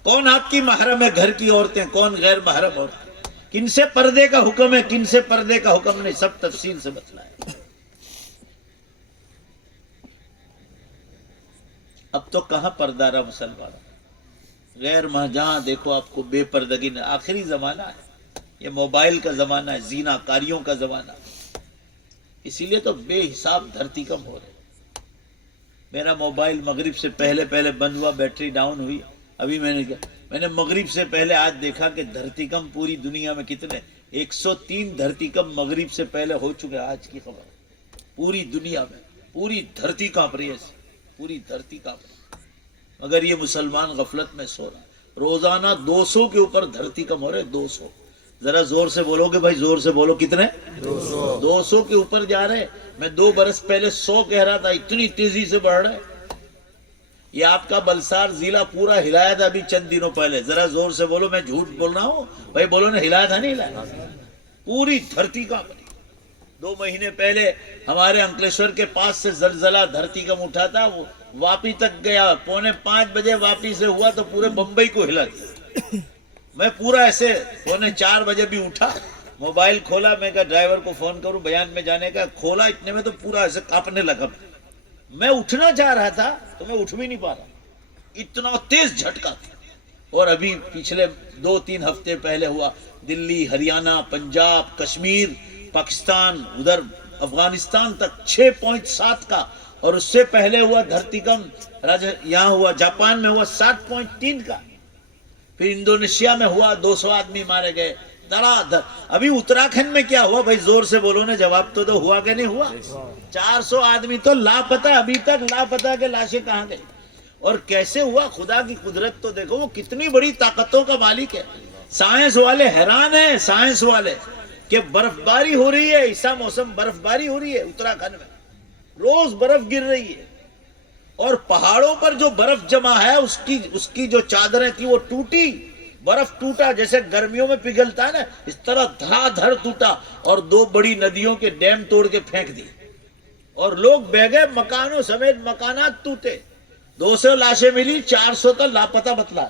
کون آپ کی محرم ہے گھر کی عورتیں، کون غیر محرم عورتیں، کن سے پردے کا حکم ہے، کن سے پردے کا حکم نہیں، سب تفصیل سے بتلایا۔ اب تو کہاں پردہ رہا مسلمان، غیر جہاں دیکھو آپ کو بے پردگی۔ آخری زمانہ ہے یہ، موبائل کا زمانہ ہے، زینا کاریوں کا زمانہ، اسی لیے تو بے حساب دھرتی کم ہو رہے۔ میرا موبائل مغرب سے پہلے بند ہوا، بیٹری ڈاؤن ہوئی، ابھی میں نے مغرب سے پہلے آج دیکھا کہ دھرتی کم پوری دنیا میں کتنے 103 دھرتی کم مغرب سے پہلے ہو چکے، آج کی خبر پوری دنیا میں، پوری دھرتی کانپ رہی ہے، پوری دھرتی کانپ رہی ہے، مگر یہ مسلمان غفلت میں سو رہا۔ روزانہ 200 کے اوپر دھرتی کم ہو رہے، 200، ذرا زور سے بولو گے بھائی، زور سے بولو، کتنے؟ 200 کے اوپر جا رہے۔ میں 2 برس پہلے 100 کہہ رہا تھا، اتنی تیزی سے بڑھ رہے۔ یہ آپ کا بلسار ضلع پورا ہلایا تھا ابھی چند دنوں پہلے، ذرا زور سے بولو، میں جھوٹ بول رہا ہوں بھائی، بولو نے ہلایا تھا نہیں ہلایا؟ پوری دھرتی کا بنی۔ 2 مہینے پہلے ہمارے انکلیشور کے پاس سے زلزلہ دھرتی کم اٹھا تھا، وہ واپی تک گیا، 4:45 بجے واپی سے ہوا تو پورے بمبئی کو ہلا دیا۔ میں پورا ایسے 4:45 بجے بھی اٹھا، موبائل کھولا، میں کہا ڈرائیور کو فون کروں بیان میں جانے کا، کھولا اتنے میں تو پورا ایسے کانپنے لگا۔ میں اٹھنا چاہ رہا تھا تو میں اٹھ بھی نہیں پا رہا، اتنا تیز جھٹکا تھا۔ اور ابھی پچھلے 2-3 ہفتے پہلے ہوا دلی، ہریانہ، پنجاب، کشمیر، پاکستان، ادھر افغانستان تک 6.7 کا، اور اس سے پہلے ہوا دھرتی کم یہاں ہوا، جاپان میں ہوا 7.3 کا، پھر انڈونیشیا میں ہوا 200 آدمی مارے گئے، دھڑا دھڑ۔ ابھی اتراکھنڈ میں کیا ہوا بھائی، زور سے بولو نا، جواب تو دو، ہوا کہ نہیں ہوا؟ 400 آدمی تو لاپتہ، ابھی تک لاپتہ کے لاشیں کہاں گئی، اور کیسے ہوا؟ خدا کی قدرت تو دیکھو، وہ کتنی بڑی طاقتوں کا مالک ہے۔ سائنس والے حیران ہیں، سائنس والے، کہ برف باری ہو رہی ہے، ایسا موسم برف باری ہو رہی ہے اتراکھنڈ میں، روز برف گر رہی ہے، اور پہاڑوں پر جو برف جمع ہے اس کی جو چادریں تھی وہ ٹوٹی، برف ٹوٹا، جیسے گرمیوں میں پگھلتا ہے نا، اس طرح دھڑا دھڑ ٹوٹا، اور 2 بڑی ندیوں کے ڈیم توڑ کے پھینک دی، اور لوگ بہ گئے، مکانوں سمیت مکانات ٹوٹے، 200 لاشیں ملی، 400 تو لاپتہ بتلا۔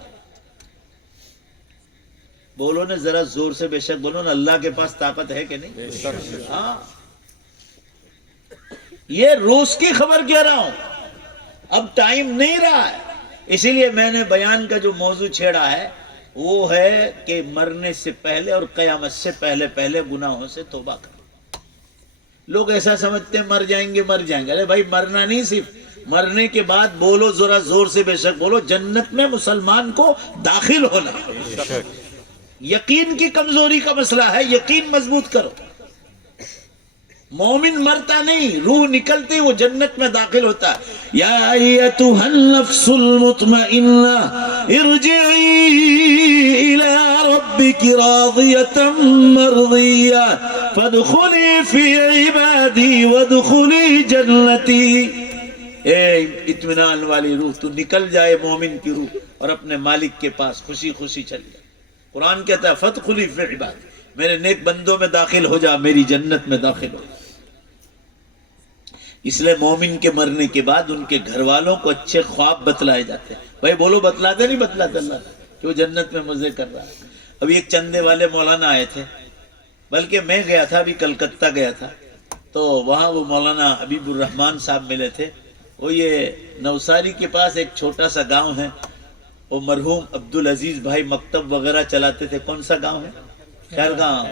بولو نا ذرا زور سے، بے شک بولو نا، اللہ کے پاس طاقت ہے کہ نہیں؟ ہاں، یہ روس کی خبر کہہ رہا ہوں، اب ٹائم نہیں رہا ہے، اسی لیے میں نے بیان کا جو موضوع چھیڑا ہے وہ ہے کہ مرنے سے پہلے اور قیامت سے پہلے گناہوں سے توبہ کرو۔ لوگ ایسا سمجھتے ہیں مر جائیں گے، ارے بھائی مرنا نہیں، صرف مرنے کے بعد بولو ذرا زور سے، بے شک بولو، جنت میں مسلمان کو داخل ہونا۔ یقین کی کمزوری کا مسئلہ ہے، یقین مضبوط کرو۔ مومن مرتا نہیں، روح نکلتی وہ جنت میں داخل ہوتا ہے۔ یا ایتھا النفس المطمئنہ ارجعی الی ربک راضیۃ مرضیہ فادخلی فی عبادی وادخلی جنتی۔ اے اطمینان والی روح، تو نکل جائے مومن کی روح اور اپنے مالک کے پاس خوشی خوشی چل جائے۔ قرآن کہتا ہے فادخلی فی عبادی، میرے نیک بندوں میں داخل ہو جا، میری جنت میں داخل ہو جا۔ اس لیے مومن کے مرنے کے بعد ان کے گھر والوں کو اچھے خواب بتلائے جاتے ہیں۔ بھائی بولو، بتلاتے نہیں بتلاتے؟ اللہ کہ وہ جنت میں مزے کر رہا ہے۔ ابھی ایک چندے والے مولانا آئے تھے، بلکہ میں گیا تھا، ابھی کلکتہ گیا تھا، تو تو وہاں وہ مولانا حبیب الرحمان صاحب ملے تھے. وہ یہ نوساری کے پاس ایک چھوٹا سا گاؤں ہے, وہ مرحوم عبدالعزیز بھائی مکتب وغیرہ چلاتے تھے. کون سا گاؤں ہے؟ خیر گاؤں.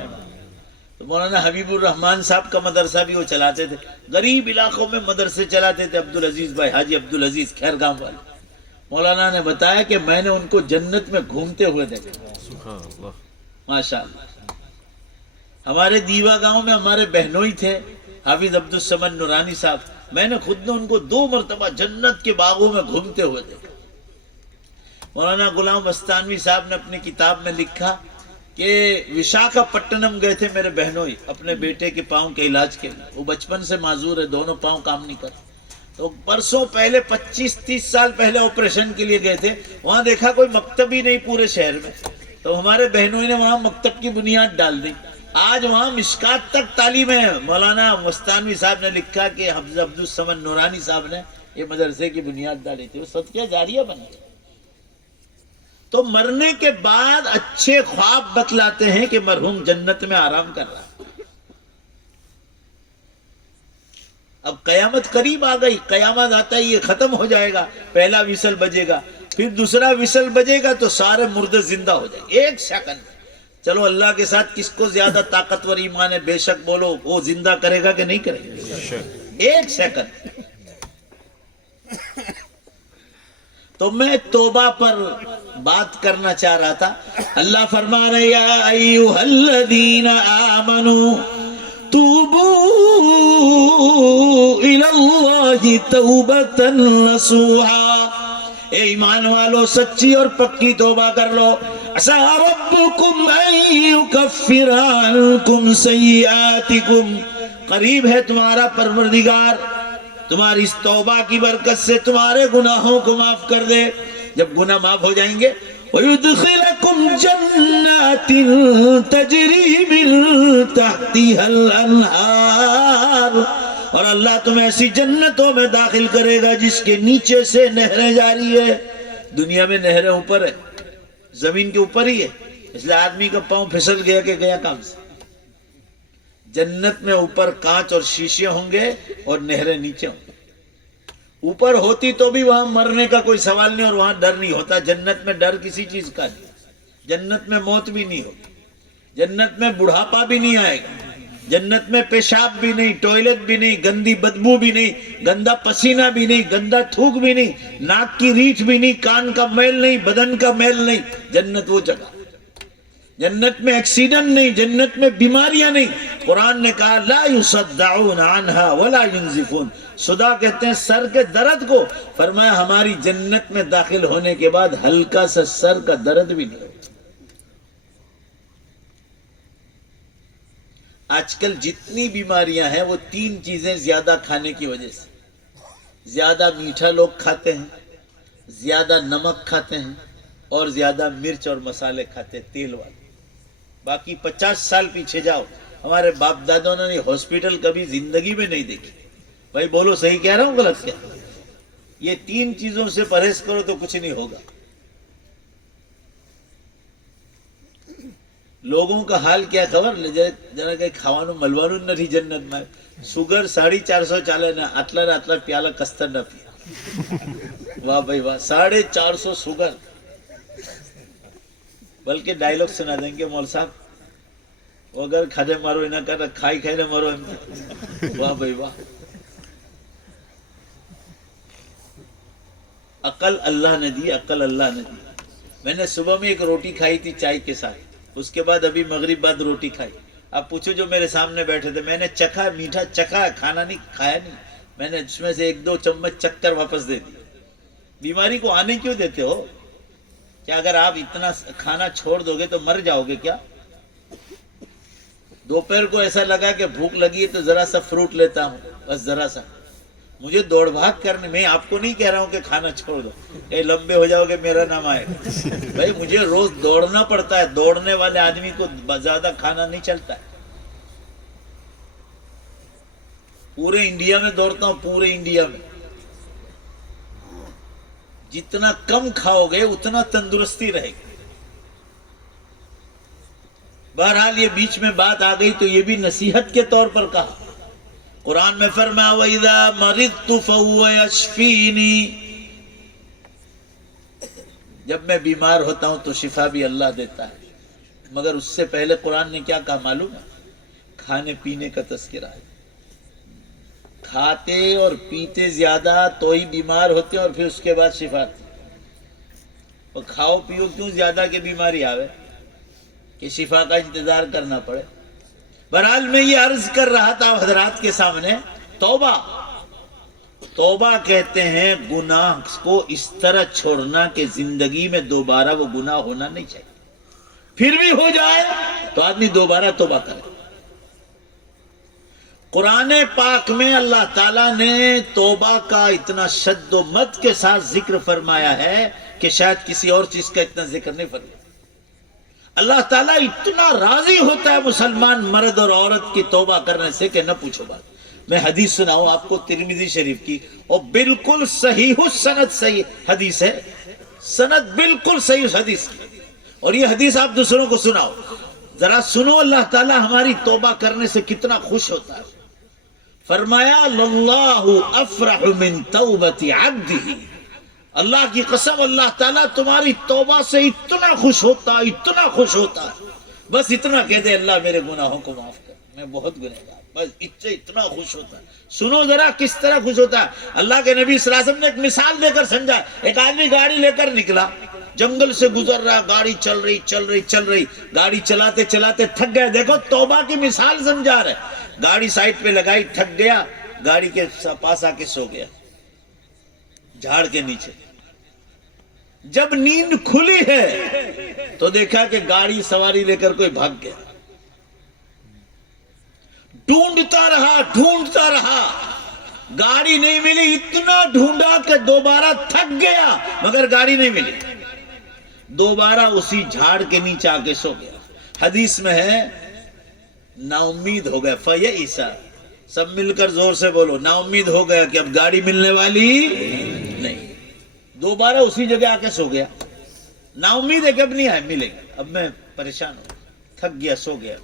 تو مولانا حبیب الرحمان صاحب کا مدرسہ بھی وہ چلاتے تھے. غریب علاقوں میں مدرسے چلاتے تھے عبدالعزیز بھائی, حاجی عبدالعزیز خیر گاؤں والے. مولانا نے بتایا کہ میں نے ان کو جنت میں گھومتے ہوئے دیکھا. ماشاء اللہ. ہمارے دیوا گاؤں میں ہمارے بہنوئی تھے حافظ عبدالصمد نورانی صاحب. میں نے خود نے ان کو 2 مرتبہ جنت کے باغوں میں گھومتے ہوئے دیکھا. مولانا غلام مستانوی صاحب نے اپنی کتاب میں لکھا کہ وشاکھاپٹنم گئے تھے میرے بہنوئی اپنے بیٹے کے پاؤں کے علاج کے لیے. وہ بچپن سے معذور ہے, دونوں پاؤں کام نہیں کرتے. تو برسوں پہلے 25-30 سال پہلے آپریشن کے لیے گئے تھے. وہاں دیکھا کوئی مکتب ہی نہیں پورے شہر میں. تو ہمارے بہنوئی نے وہاں مکتب کی بنیاد ڈال دی. آج وہاں مشکات تک تعلیم ہے. مولانا مستانوی صاحب نے لکھا کہ حافظ عبدالصمد نورانی صاحب نے یہ مدرسے کی بنیاد ڈالی تھی. وہ صدقہ جاریہ بن گیا. تو مرنے کے بعد اچھے خواب بتلاتے ہیں کہ مرحوم جنت میں آرام کر رہا ہے. اب قیامت قریب آ گئی. قیامت آتا ہی یہ ختم ہو جائے گا. پہلا وسل بجے گا, پھر دوسرا وسل بجے گا تو سارے مردے زندہ ہو جائیں گے 1 سیکنڈ. چلو اللہ کے ساتھ کس کو زیادہ طاقتور ایمان ہے؟ بے شک بولو, وہ زندہ کرے گا کہ نہیں کرے گا؟ 1 سیکنڈ. تو میں توبہ پر بات کرنا چاہ رہا تھا. اللہ فرما رہے یا ایھا الذین آمنوا توبوا الی اللہ توبۃ نصوحا. اے ایمان والو سچی اور پکی توبہ کر لو. عسیٰ ربکم ان یکفر عنکم سیئاتکم. قریب ہے تمہارا پروردگار تمہاری اس توبہ کی برکت سے تمہارے گناہوں کو معاف کر دے. جب گناہ معاف ہو جائیں گے وَيُدْخِلَكُمْ جَنَّاتٍ تَجْرِي مِن تَحْتِهَا الْأَنْهَارُ. اور اللہ تمہیں ایسی جنتوں میں داخل کرے گا جس کے نیچے سے نہریں جاری ہے. دنیا میں نہریں اوپر ہے, زمین کے اوپر ہی ہے, اس لیے آدمی کا پاؤں پھسل گیا کہ گیا کام سے. جنت میں اوپر کانچ اور شیشے ہوں گے اور نہریں نیچے ہوں گے. اوپر ہوتی تو بھی وہاں مرنے کا کوئی سوال نہیں اور وہاں ڈر نہیں ہوتا. جنت میں ڈر کسی چیز کا نہیں. جنت میں موت بھی نہیں ہوگی. جنت میں بڑھاپا بھی نہیں آئے گا. جنت میں پیشاب بھی نہیں, ٹوائلٹ بھی نہیں, گندی بدبو بھی نہیں, گندا پسینہ بھی نہیں, گندا تھوک بھی نہیں, ناک کی ریٹھ بھی نہیں, کان کا میل نہیں, بدن کا میل نہیں. جنت وہ جگہ. جنت میں ایکسیڈنٹ نہیں, جنت میں بیماریاں نہیں. قرآن نے کہا لا یصدعون عنہا ولا ینزفون. صدا کہتے ہیں سر کے درد کو. فرمایا ہماری جنت میں داخل ہونے کے بعد ہلکا سا سر کا درد بھی نہیں. آج کل جتنی بیماریاں ہیں وہ 3 چیزیں زیادہ کھانے کی وجہ سے. زیادہ میٹھا لوگ کھاتے ہیں, زیادہ نمک کھاتے ہیں, اور زیادہ مرچ اور مسالے کھاتے ہیں تیل والے. باقی 50 سال پیچھے جاؤ, ہمارے باپ دادوں نے ہاسپٹل کبھی زندگی میں نہیں دیکھی. بھائی بولو صحیح کہہ رہا ہوں غلط کیا؟ یہ 3 چیزوں سے پرہیز کرو تو کچھ نہیں ہوگا. لوگوں کا حال کیا خبر جنا کہ کھوانو ملوانو نہیں جنت میں. شوگر 450 چالے نا اتلا پیالہ کستر نہ پیا. واہ بھائی واہ, 450 شوگر. بلکہ ڈائلوگ سنا دیں گے مول صاحب, اگر کھدے مارو نہ کر کھائی کھائی نہ مرو. واہ بھائی واہ. عقل اللہ نے دی, عقل اللہ نے دی. میں نے صبح میں ایک روٹی کھائی تھی چائے کے ساتھ, اس کے بعد ابھی مغرب بعد روٹی کھائی. اب پوچھو جو میرے سامنے بیٹھے تھے, میں نے چکھا, میٹھا چکھا, کھانا نہیں کھایا نہیں. میں نے اس میں سے 1-2 چمچ چکھ کر واپس دے دی. بیماری کو آنے کیوں دیتے ہو؟ کیا اگر آپ اتنا کھانا چھوڑ دو گے تو مر جاؤ گے کیا؟ دوپہر کو ایسا لگا کہ بھوک لگی ہے تو ذرا سا فروٹ لیتا ہوں, بس ذرا سا. مجھے دوڑ بھاگ کرنے, میں آپ کو نہیں کہہ رہا ہوں کہ کھانا چھوڑ دو, اے لمبے ہو جاؤ گے میرا نام آئے گا. بھائی مجھے روز دوڑنا پڑتا ہے. دوڑنے والے آدمی کو زیادہ کھانا نہیں چلتا ہے. پورے انڈیا میں دوڑتا ہوں, پورے انڈیا میں. جتنا کم کھاؤ گے اتنا تندرستی رہے گی. بہرحال یہ بیچ میں بات آ گئی تو یہ بھی نصیحت کے طور پر کہا. قرآن میں فرمایا وَإِذَا مَرِضْتُ فَهُوَ يَشْفِينِي، جب میں بیمار ہوتا ہوں تو شفا بھی اللہ دیتا ہے. مگر اس سے پہلے قرآن نے کیا کہا معلوم ہے؟ کھانے پینے کا تذکرہ ہے. کھاتے اور پیتے زیادہ تو ہی بیمار ہوتے ہیں اور پھر اس کے بعد شفا آتی. اور کھاؤ پیو کیوں زیادہ کہ بیماری آوے کہ شفا کا انتظار کرنا پڑے. بہرحال میں یہ عرض کر رہا تھا حضرات کے سامنے، توبہ کہتے ہیں گناہ کو اس طرح چھوڑنا کہ زندگی میں دوبارہ وہ گناہ ہونا نہیں چاہیے. پھر بھی ہو جائے تو آدمی دوبارہ توبہ کرے. قرآن پاک میں اللہ تعالیٰ نے توبہ کا اتنا شد و مد کے ساتھ ذکر فرمایا ہے کہ شاید کسی اور چیز کا اتنا ذکر نہیں فرمایا. اللہ تعالیٰ اتنا راضی ہوتا ہے مسلمان مرد اور عورت کی توبہ کرنے سے کہ نہ پوچھو بات. میں حدیث سناؤں آپ کو ترمذی شریف کی، اور بالکل صحیح سند صحیح حدیث ہے، سند بالکل صحیح حدیث کی. اور یہ حدیث آپ دوسروں کو سناؤ، ذرا سنو اللہ تعالیٰ ہماری توبہ کرنے سے کتنا خوش ہوتا ہے. فرمایا اللہ افرح من توبت عبدہ، اللہ کی قسم اللہ تعالیٰ تمہاری توبہ سے اتنا خوش ہوتا، اتنا خوش ہوتا. بس اتنا کہہ دے اللہ میرے گناہوں کو معاف کر، میں بہت گنہگار، بس اتنا خوش ہوتا ہے. سنو ذرا کس طرح خوش ہوتا ہے. اللہ کے نبی صلی اللہ علیہ وسلم نے ایک مثال دے کر سمجھا. ایک آدمی گاڑی لے کر نکلا، جنگل سے گزر رہا، گاڑی چل رہی، گاڑی چلاتے چلاتے تھک گیا. دیکھو توبہ کی مثال سمجھا رہے. گاڑی سائڈ پہ لگائی، تھک گیا، گاڑی کے پاس آ کے سو گیا جھاڑ کے نیچے. جب نیند کھلی ہے تو دیکھا کہ گاڑی سواری لے کر کوئی بھاگ گیا. ڈھونڈتا رہا، گاڑی نہیں ملی. اتنا ڈھونڈا کہ دوبارہ تھک گیا مگر گاڑی نہیں ملی. دوبارہ اسی جھاڑ کے نیچے آ کے سو گیا. حدیث میں ہے نا امید ہو گیا. فَيَئِسَ، سب مل کر زور سے بولو، نا امید ہو گیا کہ اب گاڑی ملنے والی نہیں. دوبارہ اسی جگہ آ کے سو گیا. نا امید ہے کہ اب نہیں ملے گا، اب میں پریشان ہوں، تھک گیا، سو گیا.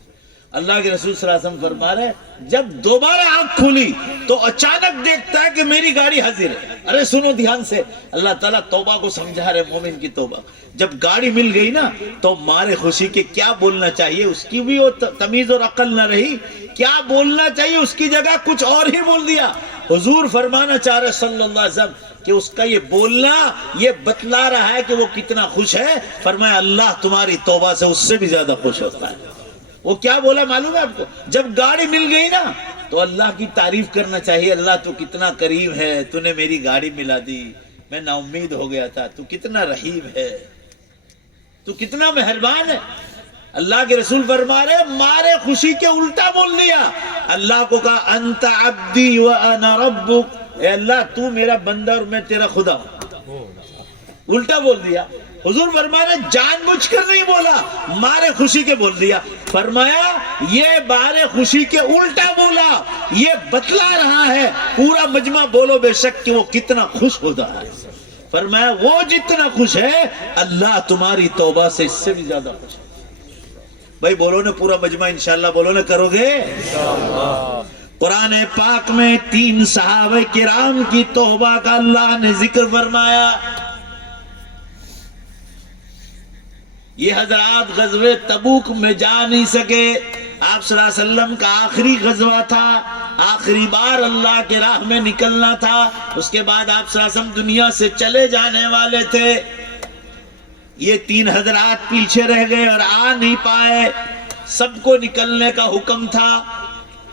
اللہ کے رسول صلی اللہ علیہ وسلم فرما رہے جب دوبارہ آنکھ کھلی تو اچانک دیکھتا ہے کہ میری گاڑی حاضر ہے. ارے سنو دھیان سے، اللہ تعالیٰ توبہ کو سمجھا رہے، مومن کی توبہ. جب گاڑی مل گئی نا تو مارے خوشی کے کیا بولنا چاہیے اس کی بھی وہ تمیز اور عقل نہ رہی. کیا بولنا چاہیے اس کی جگہ کچھ اور ہی بول دیا. حضور فرمانا چاہ رہے صلی اللہ علیہ وسلم کہ اس کا یہ بولنا یہ بتلا رہا ہے کہ وہ کتنا خوش ہے. فرمایا اللہ تمہاری توبہ سے اس سے بھی زیادہ خوش ہوتا ہے. وہ کیا بولا معلوم ہے آپ کو؟ جب گاڑی مل گئی نا تو اللہ کی تعریف کرنا چاہیے. اللہ تو کتنا کریم ہے، تو نے میری گاڑی ملا دی، میں نا امید ہو گیا تھا. تو کتنا رحیم ہے، تو کتنا مہربان ہے. اللہ کے رسول فرما رہے مارے خوشی کے الٹا بول دیا. اللہ کو کہا انت عبدی وانا ربک، اے اللہ تو میرا بندہ اور میں تیرا خدا ہوں. الٹا بول دیا. حضور فرمایا جان بوجھ کر نہیں بولا، مارے خوشی کے بول دیا. فرمایا یہ مارے خوشی کے الٹا بولا، یہ بتلا رہا ہے پورا مجمع بولو بے شک کہ وہ کتنا خوش ہوتا ہے. فرمایا وہ جتنا خوش ہے اللہ تمہاری توبہ سے اس سے بھی زیادہ خوش ہے. بھائی بولو نا پورا مجمع انشاءاللہ بولو نا کرو گے انشاءاللہ. قرآن پاک میں 3 صحابہ کرام کی توبہ کا اللہ نے ذکر فرمایا. یہ حضرات غزوہ تبوک میں جا نہیں سکے. آپ صلی اللہ علیہ وسلم کا آخری غزوہ تھا، آخری بار اللہ کے راہ میں نکلنا تھا. اس کے بعد آپ صلی اللہ علیہ وسلم دنیا سے چلے جانے والے تھے. یہ 3 حضرات پیچھے رہ گئے اور آ نہیں پائے. سب کو نکلنے کا حکم تھا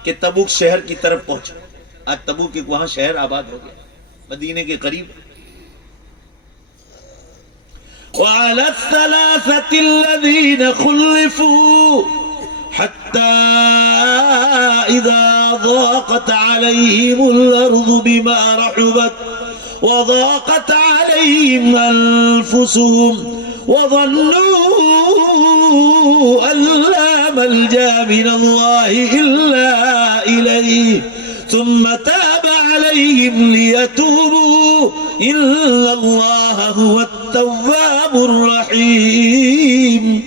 کہ تبوک شہر کی طرف پہنچو. آج تبوک ایک وہاں شہر آباد ہو گیا مدینے کے قریب. وعلى الثلاثة الذين خلفوا حتى إذا ضاقت عليهم الأرض بما رحبت وضاقت عليهم أنفسهم وظنوا أن لا ملجأ من الله إلا إليه ثم تاب عليهم ليتوبوا إن الله هو التواب الرحیم.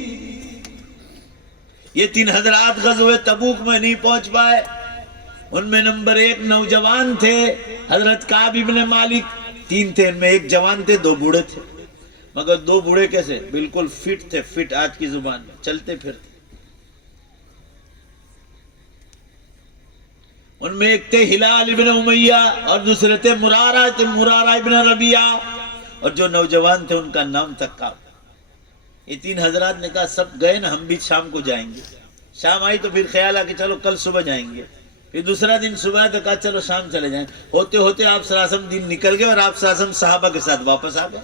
یہ 3 حضرات غزوہ تبوک میں نہیں پہنچ پائے. ان میں نمبر 1 نوجوان تھے حضرت کعب ابن مالک، 3 تھے، ان میں 1 جوان تھے، 2 بوڑھے تھے، مگر 2 بوڑھے کیسے؟ بالکل فٹ تھے، فٹ آج کی زبان میں، چلتے پھرتے۔ ان میں ایک تھے ہلال ابن امیہ اور دوسرے تھے مرارہ ابن ربیعہ، اور جو نوجوان تھے ان کا نام تھا کعب۔ یہ 3 حضرات نے کہا سب گئے نا، ہم بھی شام کو جائیں گے۔ شام آئی تو پھر خیال آ کہ چلو کل صبح جائیں گے، پھر دوسرا دن صبح تو کہا چلو شام چلے جائیں۔ ہوتے ہوتے آپ صلی اللہ علیہ وسلم دن نکل گئے اور آپ صلی اللہ علیہ وسلم صحابہ کے ساتھ واپس آ گئے،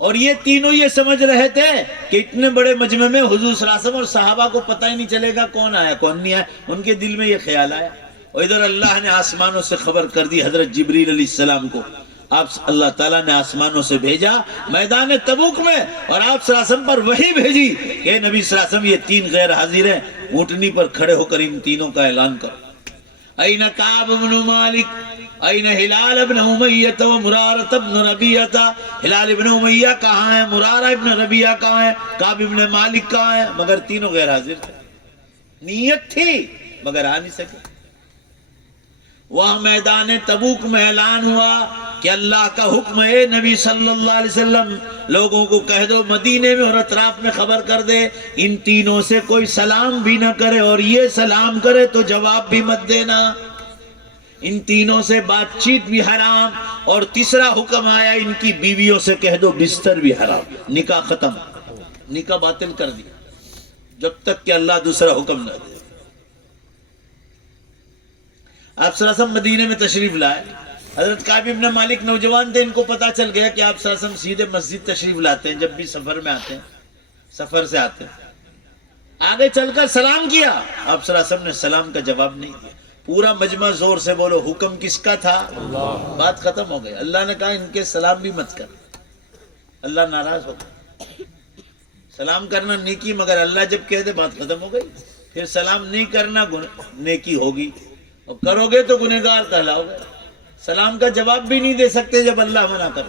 اور یہ تینوں یہ سمجھ رہے تھے کہ اتنے بڑے مجمع میں حضور صلی اللہ علیہ وسلم اور صحابہ کو پتہ ہی نہیں چلے گا کون آیا کون نہیں آیا۔ ان کے دل میں یہ خیال آیا، اور ادھر اللہ نے آسمانوں سے خبر کر دی حضرت جبریل علیہ السلام کو، آپ اللہ تعالیٰ نے آسمانوں سے بھیجا میدان تبوک میں، اور آپ صلی اللہ علیہ وسلم پر وحی بھیجی کہ نبی صلی اللہ علیہ وسلم یہ 3 غیر حاضر ہیں، اونٹنی پر کھڑے ہو کر ان تینوں کا اعلان کرو۔ این کعب بن مالک، این ہلال ابن امیہ و مرارہ ابن ربیعہ۔ ہلال ابن امیہ کہاں ہے؟ مرارہ ابن ربیعہ کہاں ہے؟ کعب ابن مالک کہاں ہے؟ مگر تینوں غیر حاضر تھے، نیت تھی مگر آ نہیں سکے۔ وہاں میدان تبوک میں اعلان ہوا کہ اللہ کا حکم ہے نبی صلی اللہ علیہ وسلم لوگوں کو کہہ دو مدینے میں اور اطراف میں خبر کر دے ان تینوں سے کوئی سلام بھی نہ کرے، اور یہ سلام کرے تو جواب بھی مت دینا، ان تینوں سے بات چیت بھی حرام، اور تیسرا حکم آیا ان کی بیویوں سے کہہ دو بستر بھی حرام، نکاح ختم، نکاح باطل کر دیا جب تک کہ اللہ دوسرا حکم نہ دے۔ آپ صلی اللہ علیہ وسلم مدینے میں تشریف لائے، حضرت کعب ابن مالک نوجوان تھے، ان کو پتا چل گیا کہ آپ صلی اللہ علیہ وسلم سیدھے مسجد تشریف لاتے ہیں جب بھی سفر میں آتے ہیں، سفر سے آتے ہیں۔ آگے چل کر سلام کیا، آپ صلی اللہ علیہ وسلم نے سلام کا جواب نہیں دیا۔ پورا مجمع زور سے بولو حکم کس کا تھا؟ بات ختم ہو گئی۔ اللہ نے کہا ان کے سلام بھی مت کر، اللہ ناراض ہو گیا۔ سلام کرنا نیکی، مگر اللہ جب کہہ دے بات ختم ہو گئی۔ پھر سلام نہیں کرنا نیکی ہوگی، اور کرو گے تو گنہگار کہلاؤ گے۔ سلام کا جواب بھی نہیں دے سکتے جب اللہ منع کر۔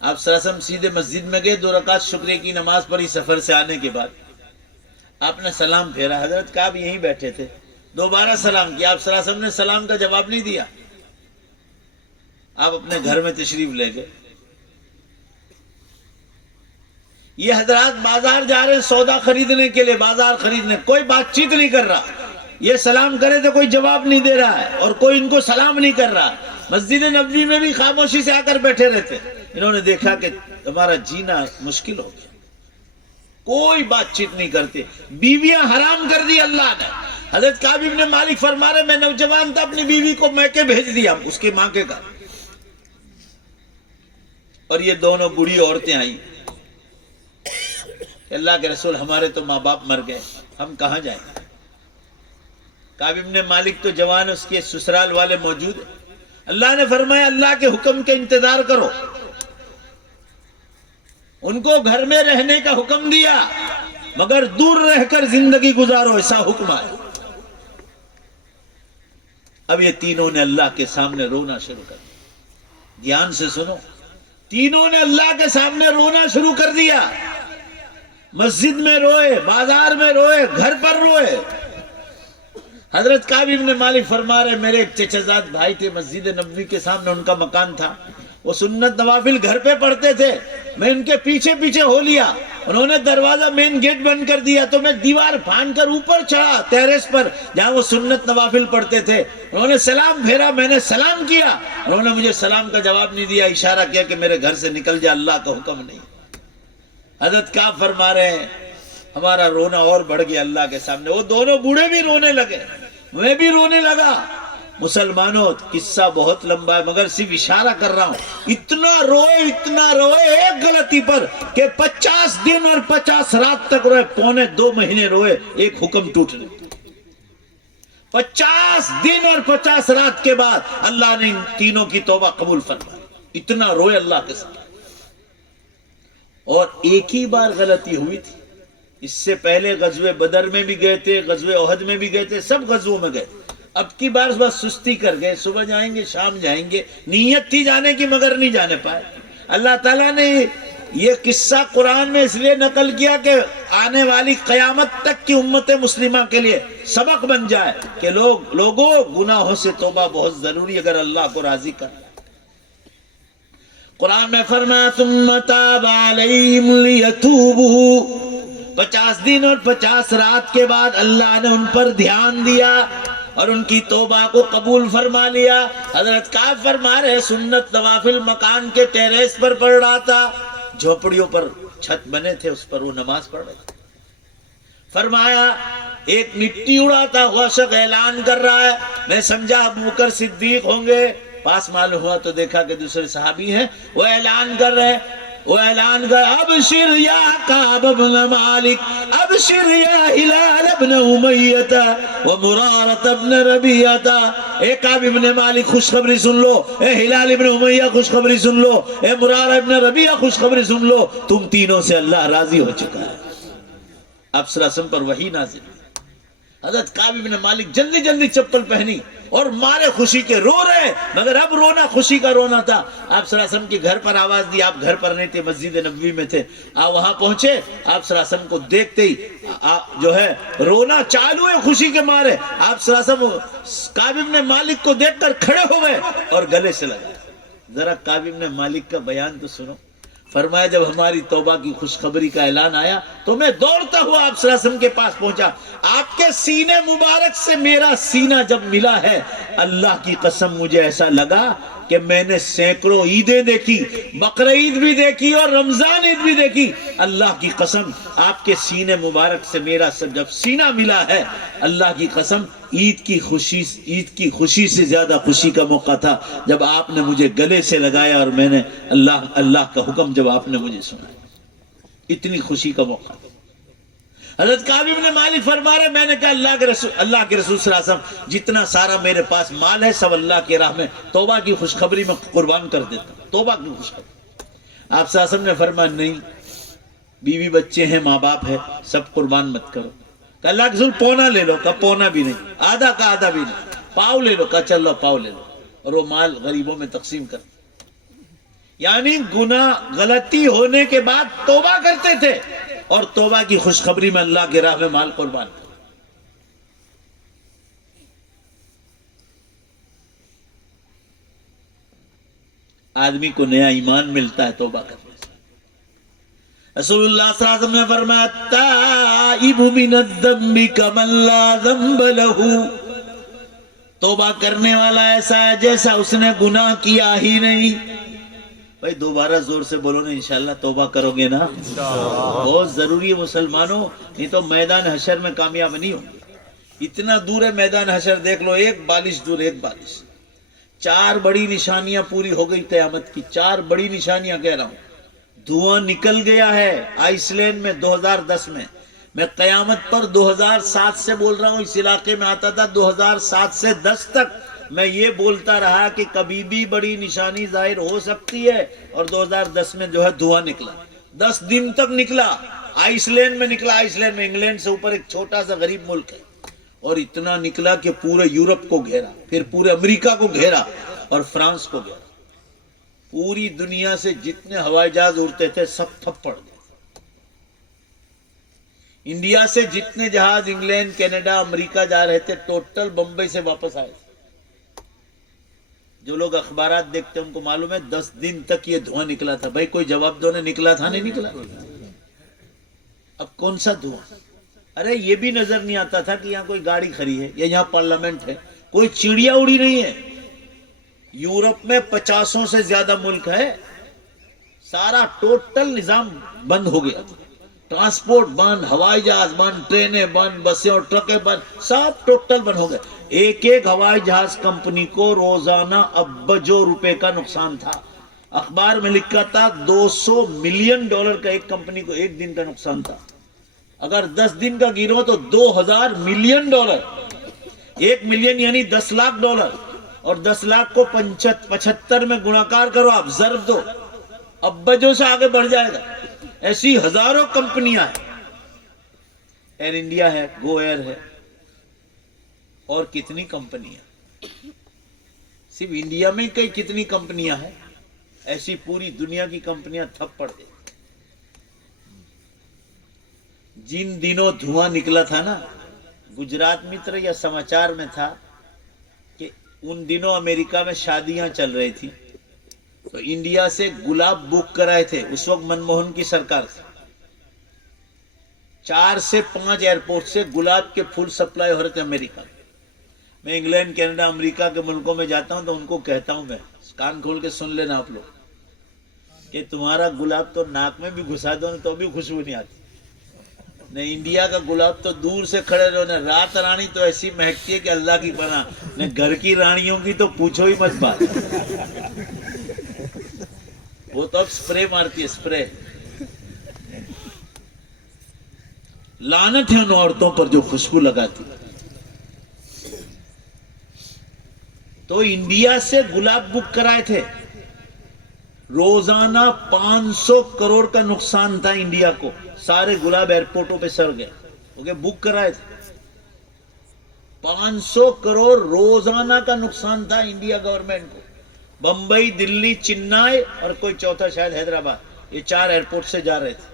آپ صلی اللہ علیہ وسلم سیدھے مسجد میں گئے، 2 رکعت شکرے کی نماز پڑھی سفر سے آنے کے بعد۔ آپ نے سلام پھیرا، حضرت کعب یہیں بیٹھے تھے، دوبارہ سلام کیا، آپ صلی اللہ علیہ وسلم نے سلام کا جواب نہیں دیا۔ آپ اپنے گھر میں تشریف لے گئے۔ یہ حضرات بازار جا رہے ہیں سودا خریدنے کے لیے، بازار خریدنے، کوئی بات چیت نہیں کر رہا، یہ سلام کرے تو کوئی جواب نہیں دے رہا ہے، اور کوئی ان کو سلام نہیں کر رہا۔ مسجد نبوی میں بھی خاموشی سے آ کر بیٹھے رہتے۔ انہوں نے دیکھا کہ ہمارا جینا مشکل ہو گیا، کوئی بات چیت نہیں کرتے، بیویاں حرام کر دی اللہ نے۔ حضرت کعب ابن مالک فرما رہے میں نوجوان تھا، اپنی بیوی کو میکے بھیج دیا، اس کے ماں کے گھر، اور یہ دونوں بوڑھی عورتیں آئیں۔ اللہ کے رسول ہمارے تو ماں باپ مر گئے، ہم کہاں جائیں؟ کعب ابن مالک تو جوان، اس کے سسرال والے موجود ہیں۔ اللہ نے فرمایا اللہ کے حکم کے انتظار کرو، ان کو گھر میں رہنے کا حکم دیا مگر دور رہ کر زندگی گزارو، ایسا حکم آیا۔ اب یہ تینوں نے اللہ کے سامنے رونا شروع کر دیا، دھیان سے سنو، تینوں نے اللہ کے سامنے رونا شروع کر دیا۔ مسجد میں روئے، بازار میں روئے، گھر پر روئے۔ حضرت کعب ابن مالک فرما رہے میرے ایک چچا زاد بھائی تھے، مسجد نبوی کے سامنے ان کا مکان تھا، وہ سنت نوافل گھر پہ پڑھتے تھے، میں ان کے پیچھے پیچھے ہو لیا، انہوں نے دروازہ مین گیٹ بند کر دیا تو میں دیوار پھاند کر اوپر چڑھا ٹیرس پر جہاں وہ سنت نوافل پڑھتے تھے، انہوں نے سلام پھیرا، میں نے سلام کیا، انہوں نے مجھے سلام کا جواب نہیں دیا، اشارہ کیا کہ میرے گھر سے نکل جا، اللہ کا حکم نہیں۔ حضرت کعب فرما رہے ہیں ہمارا رونا اور بڑھ گیا اللہ کے سامنے، وہ دونوں بوڑھے بھی رونے لگے، میں بھی رونے لگا۔ مسلمانوں قصہ بہت لمبا ہے مگر صرف اشارہ کر رہا ہوں، اتنا روئے ایک غلطی پر کہ 50 دن اور 50 رات تک روئے، 2.25 مہینے روئے ایک حکم ٹوٹنے۔ 50 دن اور 50 رات کے بعد اللہ نے ان تینوں کی توبہ قبول فرمائی، اتنا روئے اللہ کے ساتھ۔ اور ایک ہی بار غلطی ہوئی تھی، اس سے پہلے غزوہ بدر میں بھی گئے تھے، غزوہ احد میں بھی گئے تھے، سب غزووں میں گئے، اب کی بار بس سستی کر گئے، صبح جائیں گے شام جائیں گے، نیت تھی جانے کی مگر نہیں جانے پائے۔ اللہ تعالیٰ نے یہ قصہ قرآن میں اس لیے نقل کیا کہ آنے والی قیامت تک کی امت مسلمہ کے لیے سبق بن جائے کہ لوگوں گناہوں سے توبہ بہت ضروری اگر اللہ کو راضی کرنا۔ قرآن میں فرمایا ثم تاب علیہم لیتوبوا، 50 دن اور 50 رات کے بعد اللہ نے ان پر دھیان دیا اور ان کی توبہ کو قبول فرما لیا۔ حضرت کعب فرما رہے سنت نوافل مکان کے ٹیریس پر پڑھ رہا تھا، جھوپڑیوں پر چھت بنے تھے اس پر وہ نماز پڑھ رہے تھے۔ فرمایا ایک مٹی اڑاتا ہوا شخص اعلان کر رہا ہے، میں سمجھا ابو بکر صدیق ہوں گے، پاس معلوم ہوا تو دیکھا کہ دوسرے صحابی ہیں، وہ اعلان کر رہے، وہ اعلان کر ابشر یا کعب بن مالک، ابشر یا ہلال ابن امیہ ومرارۃ ابن ربیعہ، اے کعب ابن مالک خوشخبری سن لو، اے ہلال ابن امیہ خوشخبری سن لو، اے مرارہ ابن ربیعہ خوشخبری سن لو، تم تینوں سے اللہ راضی ہو چکا ہے۔ اب صلی اللہ علیہ وسلم پر وحی نازل ہوئی۔ حضرت کعب ابن مالک جلدی جلدی چپل پہنی اور مارے خوشی کے رو رہے، مگر اب رونا خوشی کا رونا تھا۔ آپ صلی اللہ علیہ وسلم کے گھر پر آواز دی، آپ گھر پر نہیں تھے، مسجد نبوی میں تھے، آپ وہاں پہنچے، آپ صلی اللہ علیہ وسلم کو دیکھتے ہی جو ہے رونا چالو ہے خوشی کے مارے۔ آپ صلی اللہ علیہ وسلم کعب ابن مالک کو دیکھ کر کھڑے ہو گئے اور گلے سے لگائے۔ ذرا کعب ابن مالک کا بیان تو سنو۔ فرمایا جب ہماری توبہ کی خوشخبری کا اعلان آیا تو میں دوڑتا ہوا آپ صلی اللہ علیہ وسلم کے پاس پہنچا، آپ کے سینے مبارک سے میرا سینہ جب ملا ہے، اللہ کی قسم مجھے ایسا لگا کہ میں نے سینکڑوں عیدیں دیکھی، بقرہ عید بھی دیکھی اور رمضان عید بھی دیکھی۔ اللہ کی قسم آپ کے سینے مبارک سے میرا جب سینہ ملا ہے، اللہ کی قسم عید کی خوشی سے زیادہ خوشی کا موقع تھا جب آپ نے مجھے گلے سے لگایا اور میں نے اللہ کا حکم جب آپ نے مجھے سنایا، اتنی خوشی کا موقع تھا۔ حضرت کعب ابن مالک فرما رہے، میں نے کہا اللہ کے رسول صلی اللہ علیہ وسلم جتنا سارا میرے پاس مال ہے سب اللہ کی راہ میں توبہ کی خوشخبری میں قربان کر دیتا ہوں، توبہ کی خوشخبری۔ آپ صلی اللہ علیہ وسلم نے فرمایا نہیں، بیوی بچے ہیں، ماں باپ ہے، سب قربان مت کرو۔ کہ اللہ کے رسول پونا لے لو، کہا پونا بھی نہیں، آدھا کا آدھا بھی نہیں، پاؤ لے لو، کہا چل لو پاؤ لے لو، اور وہ مال غریبوں میں تقسیم کر۔ یعنی گناہ غلطی ہونے کے بعد توبہ کرتے تھے اور توبہ کی خوشخبری میں اللہ کی راہ میں مال قربان کر۔ آدمی کو نیا ایمان ملتا ہے توبہ کرنے سے۔ رسول اللہ صلی اللہ علیہ وسلم نے فرمایا تائب من الذنب کمن لا ذنب له، توبہ کرنے والا ایسا ہے جیسا اس نے گناہ کیا ہی نہیں۔ بھائی دوبارہ زور سے بولو نا، انشاءاللہ توبہ کرو گے نا، بہت ضروری ہے مسلمانوں، نہیں تو میدان حشر میں کامیاب نہیں ہوگی۔ اتنا دور ہے میدان حشر، دیکھ لو ایک بالش دور، ایک بالش۔ 4 بڑی نشانیاں پوری ہو گئی قیامت کی، 4 بڑی نشانیاں کہہ رہا ہوں۔ دھواں نکل گیا ہے آئس لینڈ میں 2010 میں قیامت پر 2007 سے بول رہا ہوں، اس علاقے میں آتا تھا 2007 سے 10 تک میں یہ بولتا رہا کہ کبھی بھی بڑی نشانی ظاہر ہو سکتی ہے، اور 2010 میں جو ہے دھواں نکلا، 10 دن تک نکلا، آئس لینڈ میں نکلا۔ آئس لینڈ میں انگلینڈ سے اوپر ایک چھوٹا سا غریب ملک ہے، اور اتنا نکلا کہ پورے یورپ کو گھیرا، پھر پورے امریکہ کو گھیرا اور فرانس کو گھیرا۔ پوری دنیا سے جتنے ہوائی جہاز اڑتے تھے سب تھپ پڑ گئے۔ انڈیا سے جتنے جہاز انگلینڈ، کینیڈا، امریکہ جا رہے تھے ٹوٹل بمبئی سے واپس آئے تھے۔ جو لوگ اخبارات دیکھتے ہیں ان کو معلوم ہے 10 دن تک یہ دھواں نکلا تھا۔ بھائی کوئی جواب دو، نکلا تھا نہیں نکلا؟ اب کون سا دھواں؟ ارے یہ بھی نظر نہیں آتا تھا کہ یہاں کوئی گاڑی کھڑی ہے یا یہاں پارلیمنٹ ہے، کوئی چڑیا اڑی نہیں ہے۔ یورپ میں 50 سے زیادہ ملک ہے، سارا ٹوٹل نظام بند ہو گیا، ٹرانسپورٹ بند، ہوائی جہاز بند، ٹرینیں بند، بسیں اور ٹرکیں بند، سب ٹوٹل بند ہو گئے۔ ایک ہوائی جہاز کمپنی کو روزانہ ابجوں روپے کا نقصان تھا۔ اخبار میں لکھا تھا $200 ملین کا ایک کمپنی کو ایک دن کا نقصان تھا۔ اگر 10 دن کا گنو تو $2000 ملین، 1 ملین یعنی $10 لاکھ، اور 10 لاکھ کو 75 میں گناکار کرو، آپ ضرب دو، ابجوں سے آگے بڑھ جائے گا۔ ایسی ہزاروں کمپنیاں ہیں، ایئر انڈیا ہے، گو ایئر ہے، اور کتنی کمپنیاں، صرف انڈیا میں کئی کتنی کمپنیاں ہیں، ایسی پوری دنیا کی کمپنیاں تھپ پڑ گئی۔ جن دنوں دھواں نکلا تھا نا، گجرات متر یا سماچار میں تھا کہ ان دنوں امریکہ میں شادیاں چل رہی تھی، تو انڈیا سے گلاب بک کرائے تھے اس وقت منموہن کی سرکار تھی. 4 سے 5 ایئرپورٹ سے گلاب کے پھول سپلائی ہو رہے تھے امریکہ میں. میں انگلینڈ، کینیڈا، امریکہ کے ملکوں میں جاتا ہوں تو ان کو کہتا ہوں، میں کان کھول کے سن لینا آپ لوگ، کہ تمہارا گلاب تو ناک میں بھی گھسا دو تو بھی خوشبو نہیں آتی. نہیں، انڈیا کا گلاب تو دور سے کھڑے رہو نا، رات رانی تو ایسی مہکتی ہے کہ اللہ کی پناہ. نہ گھر کی رانیوں کی تو پوچھو ہی مت بات، وہ تو اب سپرے مارتی ہے، سپرے. لعنت ہے ان عورتوں پر جو خوشبو لگاتی. تو انڈیا سے گلاب بک کرائے تھے، روزانہ 500 کروڑ کا نقصان تھا انڈیا کو. سارے گلاب ایئرپورٹوں پہ سڑ گئے کیونکہ بک کرائے تھے. 500 کروڑ روزانہ کا نقصان تھا انڈیا گورنمنٹ کو. بمبئی، دلی، چنئی اور کوئی چوتھا شاید حیدرآباد، یہ 4 ایئرپورٹ سے جا رہے تھے.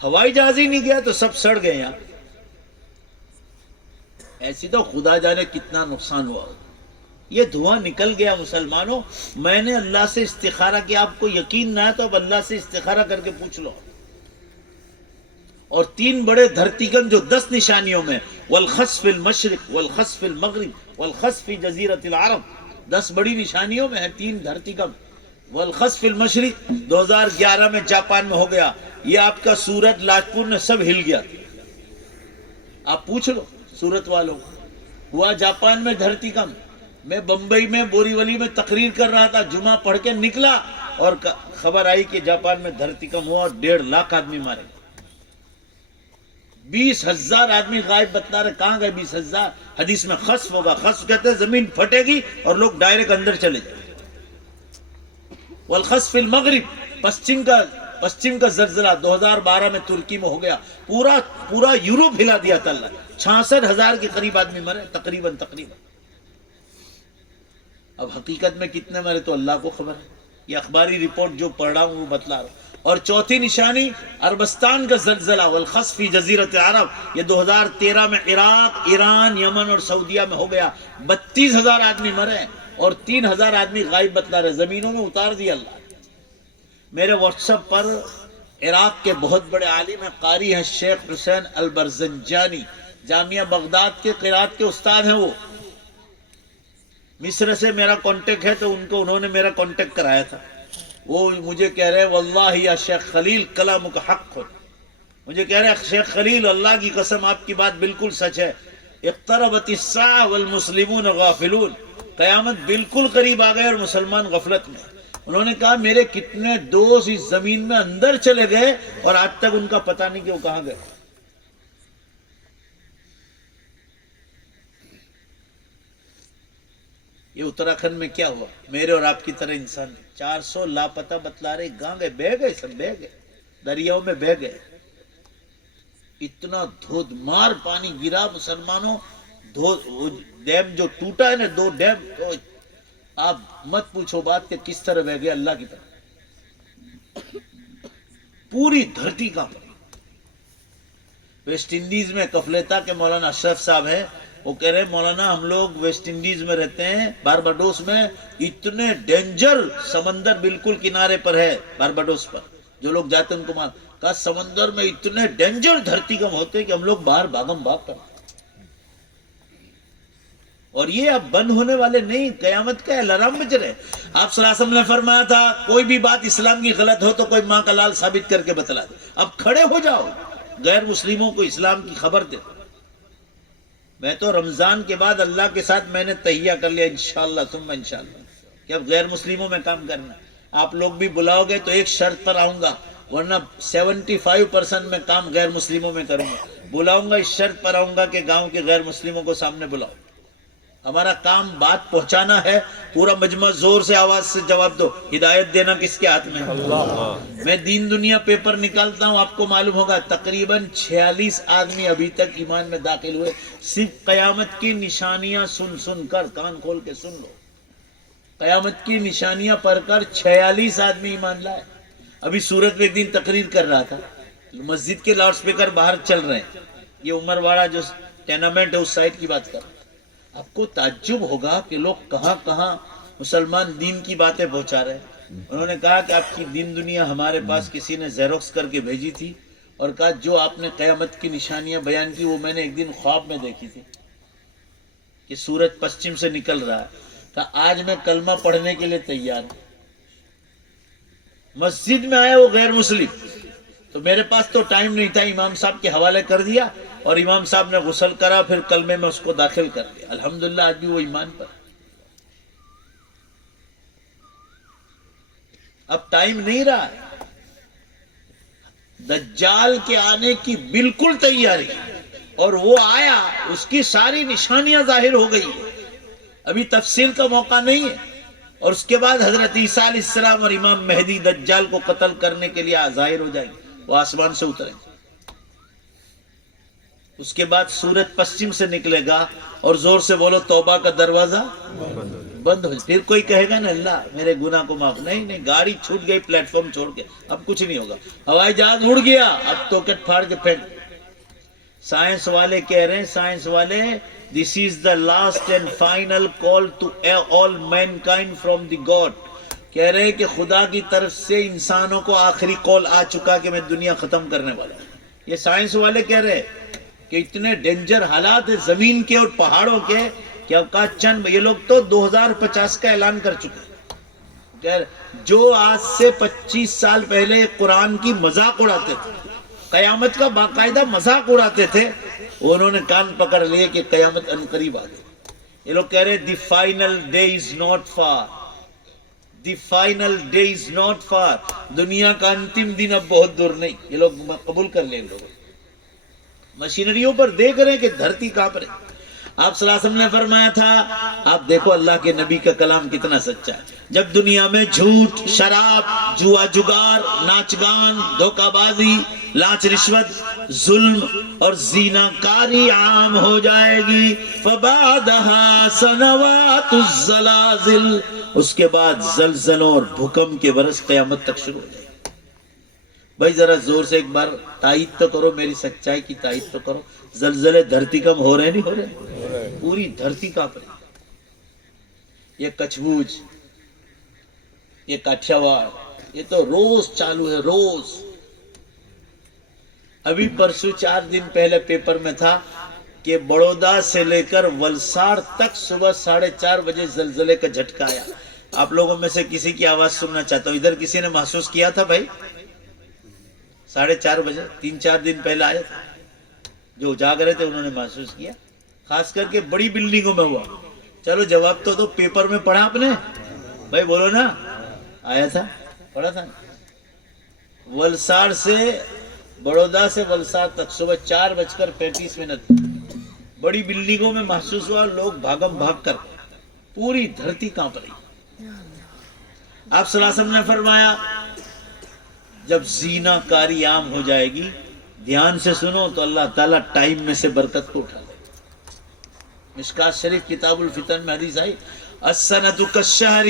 ہوائی جہاز ہی نہیں گیا تو سب سڑ گئے یہاں. ایسی تو خدا جانے کتنا نقصان ہوا. یہ دھواں نکل گیا مسلمانوں. میں نے اللہ سے استخارہ کیا، آپ کو یقین نہ ہے تو اب اللہ سے استخارہ کر کے پوچھ لو. اور 3 بڑے دھرتی کم جو 10 نشانیوں میں، والخسف المشرق والخسف المغرب والخسف جزیرۃ العرب، 10 بڑی نشانیوں میں ہے 3 دھرتی کم. والخسف المشرق 2011 میں جاپان میں ہو گیا. یہ آپ کا سورت لاجپور میں سب ہل گیا. آپ پوچھ لو سورت والوں کو. ہوا جاپان میں دھرتی کم. میں بمبئی میں بوری ولی میں تقریر کر رہا تھا، جمعہ پڑھ کے نکلا اور خبر آئی کہ جاپان میں دھرتی کم ہوا اور 1.5 لاکھ آدمی مارے. 20,000 آدمی غائب بتلا رہے. کہاں گئے 20,000؟ حدیث میں خسف ہوگا. خسف کہتے ہیں زمین پھٹے گی اور لوگ ڈائریکٹ اندر چلے جائیں. والخسف المغرب، پشچم کا زلزلہ 2012 میں ترکی میں ہو گیا. پورا یورپ ہلا دیا تھا اللہ. 66,000 کے قریب آدمی مرے تقریباً. اب حقیقت میں کتنے مرے تو اللہ کو خبر ہے. یہ اخباری رپورٹ جو پڑھ رہا ہوں وہ بتلا رہا ہوں. اور چوتھی نشانی عربستان کا زلزلہ، والخسف فی جزیرۃ العرب، یہ 2013 میں عراق، ایران، یمن اور سعودیہ میں ہو گیا. 32,000 آدمی مرے اور 3,000 آدمی غائب بتلا رہے. زمینوں میں اتار دیا اللہ. میرے واٹس ایپ پر عراق کے بہت بڑے عالم ہیں، قاری ہیں، شیخ حسین البرزنجانی، جامعہ بغداد کے قرات کے استاد ہیں. وہ مصر سے میرا کانٹیکٹ ہے تو انہوں نے میرا کانٹیکٹ کرایا تھا. وہ مجھے کہہ رہے واللہ یا شیخ خلیل کلامک حق. مجھے کہہ رہے شیخ خلیل اللہ کی قسم آپ کی بات بالکل سچ ہے. اقتربت الساعہ والمسلمون غافلون، قیامت بالکل قریب آ گئے اور مسلمان غفلت میں. انہوں نے کہا میرے کتنے دوست اس زمین میں اندر چلے گئے اور آج تک ان کا پتہ نہیں کہ وہ کہاں گئے. یہ اتراکھنڈ میں کیا ہوا؟ میرے اور آپ کی طرح انسان 400 لاپتہ بتلا رہے. کہاں گئے؟ بہ گئے، سب بہ گئے، دریاؤں میں بہ گئے. اتنا دھود مار پانی گرا مسلمانوں. ڈیم جو ٹوٹا ہے نا، 2 ڈیم، تو آپ مت پوچھو بات کہ کس طرح بہ گئے. اللہ کی طرح پوری دھرتی کا. ویسٹ انڈیز میں کفلیتا کے مولانا اشرف صاحب ہیں، وہ کہہ رہے مولانا ہم لوگ ویسٹ انڈیز میں رہتے ہیں، بارباڈوس میں اتنے ڈینجر سمندر بالکل کنارے پر ہے. بارباڈوس پر جو لوگ جاتے ہیں ان کو کہا سمندر میں اتنے ڈینجر دھرتی کم ہوتے کہ ہم لوگ باہر بھاگم بھاگ کرتے. اور یہ اب بند ہونے والے نہیں، قیامت کا الارم بج رہے. آپ صلی اللہ علیہ وسلم نے فرمایا تھا کوئی بھی بات اسلام کی غلط ہو تو کوئی ماں کا لال ثابت کر کے بتلا دے. اب کھڑے ہو جاؤ، غیر مسلموں کو اسلام کی خبر دے. میں تو رمضان کے بعد اللہ کے ساتھ میں نے تہیہ کر لیا انشاءاللہ ثم انشاءاللہ کہ اب غیر مسلموں میں کام کرنا. آپ لوگ بھی بلاؤ گے تو ایک شرط پر آؤں گا، ورنہ 75% میں کام غیر مسلموں میں کروں گا. بلاؤں گا اس شرط پر آؤں گا کہ گاؤں کے غیر مسلموں کو سامنے بلاؤ. ہمارا کام بات پہنچانا ہے. پورا مجمع زور سے آواز سے جواب دو. ہدایت دینا کس کے ہاتھ میں ہے؟ میں دین دنیا پیپر نکالتا ہوں، آپ کو معلوم ہوگا تقریباً 46 آدمی ابھی تک ایمان میں داخل ہوئے. صرف قیامت کی نشانیاں سن کر، کان کھول کے سن لو، قیامت کی نشانیاں پڑھ کر 46 آدمی ایمان لائے. ابھی سورت میں ایک دن تقریر کر رہا تھا مسجد کے لاؤڈ سپیکر باہر چل رہے ہیں. یہ عمر واڑا جو ٹینامنٹ ہے اس سائٹ کی بات کر. آپ کو تعجب ہوگا کہ لوگ کہاں کہاں مسلمان دین کی باتیں پہنچا رہے ہیں. انہوں نے کہا کہ آپ کی دین دنیا ہمارے پاس کسی نے زیروکس کر کے بھیجی تھی اور کہا جو آپ نے قیامت کی نشانیاں بیان کی وہ میں نے ایک دن خواب میں دیکھی تھی کہ سورج پشچم سے نکل رہا ہے. آج میں کلمہ پڑھنے کے لیے تیار ہوں. مسجد میں آیا وہ غیر مسلم, تو میرے پاس تو ٹائم نہیں تھا, امام صاحب کے حوالے کر دیا اور امام صاحب نے غسل کرا, پھر کلمے میں اس کو داخل کر دیا. الحمدللہ آج بھی وہ ایمان پر. اب ٹائم نہیں رہا ہے, دجال کے آنے کی بالکل تیاری, اور وہ آیا, اس کی ساری نشانیاں ظاہر ہو گئی. ابھی تفسیر کا موقع نہیں ہے. اور اس کے بعد حضرت عیسیٰ علیہ السلام اور امام مہدی دجال کو قتل کرنے کے لیے ظاہر ہو جائیں گے, وہ آسمان سے اتریں گے. اس کے بعد سورج پشچم سے نکلے گا, اور زور سے بولو توبہ کا دروازہ بند ہو جائے. پھر کوئی کہے گا نا اللہ میرے گناہ کو معاف. نہیں, گاڑی چھوٹ گئی پلیٹ فارم چھوڑ کے, اب کچھ نہیں ہوگا. ہوائی جہاز اڑ گیا, اب تو کٹ پھاڑ کے پھینک. سائنس والے کہہ رہے ہیں, سائنس والے, this is the last and final call to all mankind from the God. کہہ رہے ہیں کہ خدا کی طرف سے انسانوں کو آخری کال آ چکا کہ میں دنیا ختم کرنے والا ہوں. یہ سائنس والے کہہ رہے ہیں کہ اتنے ڈینجر حالات ہیں زمین کے اور پہاڑوں کے کہ اب کا چند, یہ لوگ تو 2050 کا اعلان کر چکے ہیں. جو آج سے 25 سال پہلے قرآن کی مذاق اڑاتے تھے, قیامت کا باقاعدہ مذاق اڑاتے تھے, انہوں نے کان پکڑ لیے کہ قیامت ان قریب آ گئی. یہ لوگ کہہ رہے the final day is not for, the final day is not for. دنیا کا انتم دن اب بہت دور نہیں. یہ لوگ قبول کر لیں. لوگ مشینریوں پر دیکھ رہے ہیں کہ دھرتی کانپ رہی. آپ صلی اللہ علیہ وسلم نے فرمایا تھا, آپ دیکھو اللہ کے نبی کا کلام کتنا سچا ہے. جب دنیا میں جھوٹ, شراب, جوا جگار, ناچ گان, دھوکہ بازی, لانچ رشوت, ظلم اور زینا کاری عام ہو جائے گی, فبعدها سنوات الزلازل, اس کے بعد زلزلوں اور بھوکمپ کے برس قیامت تک شروع ہو جائے گی. بھائی ذرا زور سے ایک بار تائید تو کرو, میری سچائی کی تائید تو کرو. زلزلے دھرتی کم ہو رہے نہیں ہو رہے؟ پوری دھرتی کانپ رہی. یہ کچھ بوجھ, یہ کاٹھیاواڑ, یہ تو روز چالو ہے, روز. ابھی پرسوں 4 دن پہلے پیپر میں تھا کہ بڑودا سے لے کر ولساڑ تک صبح 4:30 بجے زلزلے کا جھٹکا آیا. آپ لوگوں میں سے کسی کی آواز سننا چاہتا ہوں. ادھر کسی نے محسوس کیا تھا بھائی 4:30 بجے 3-4 دن پہلے آیا تھا؟ جو جاگ رہے تھے انہوں نے محسوس کیا, خاص کر کے بڑی بلڈنگوں میں ہوا. چلو جواب تو پیپر میں پڑھا آپ نے بھائی, بولو نا, آیا تھا, پڑھا تھا. ولساڑ سے, بڑودا سے ولساڑ تک صبح 4:35 بڑی بلڈنگوں میں محسوس ہوا. لوگ بھاگم بھاگ کر, پوری دھرتی کانپ رہی. آپ صلی اللہ علیہ وسلم نے فرمایا جب زینا کاری عام ہو جائے گی, دھیان سے سنو, تو اللہ تعالیٰ ٹائم میں سے برکت کو اٹھا لے. مشکات شریف کتاب الفتن میں حدیث آئی, السنۃ کالشہر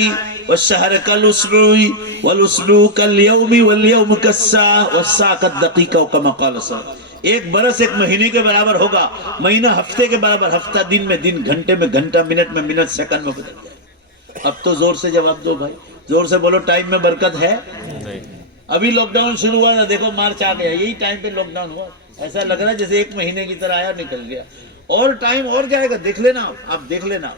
والشہر کالاسبوع والاسبوع کالیوم والیوم کالساعہ والساعہ کالدقیقہ کما قال صلی اللہ علیہ وسلم. ایک برس ایک مہینے کے برابر ہوگا, مہینہ ہفتے کے برابر, ہفتہ دن میں دن, گھنٹے میں گھنٹہ, منٹ میں منٹ, سیکنڈ میں بدل جائے. اب تو زور سے جواب دو بھائی, زور سے بولو ٹائم میں برکت ہے. ابھی لاک ڈاؤن شروع ہوا نا, دیکھو مارچ آ گیا, یہی ٹائم پہ لاک ڈاؤن ہوا. ایسا لگ رہا ہے جیسے ایک مہینے کی طرح آیا نکل گیا, اور ٹائم اور جائے گا. دیکھ لینا آپ دیکھ لینا.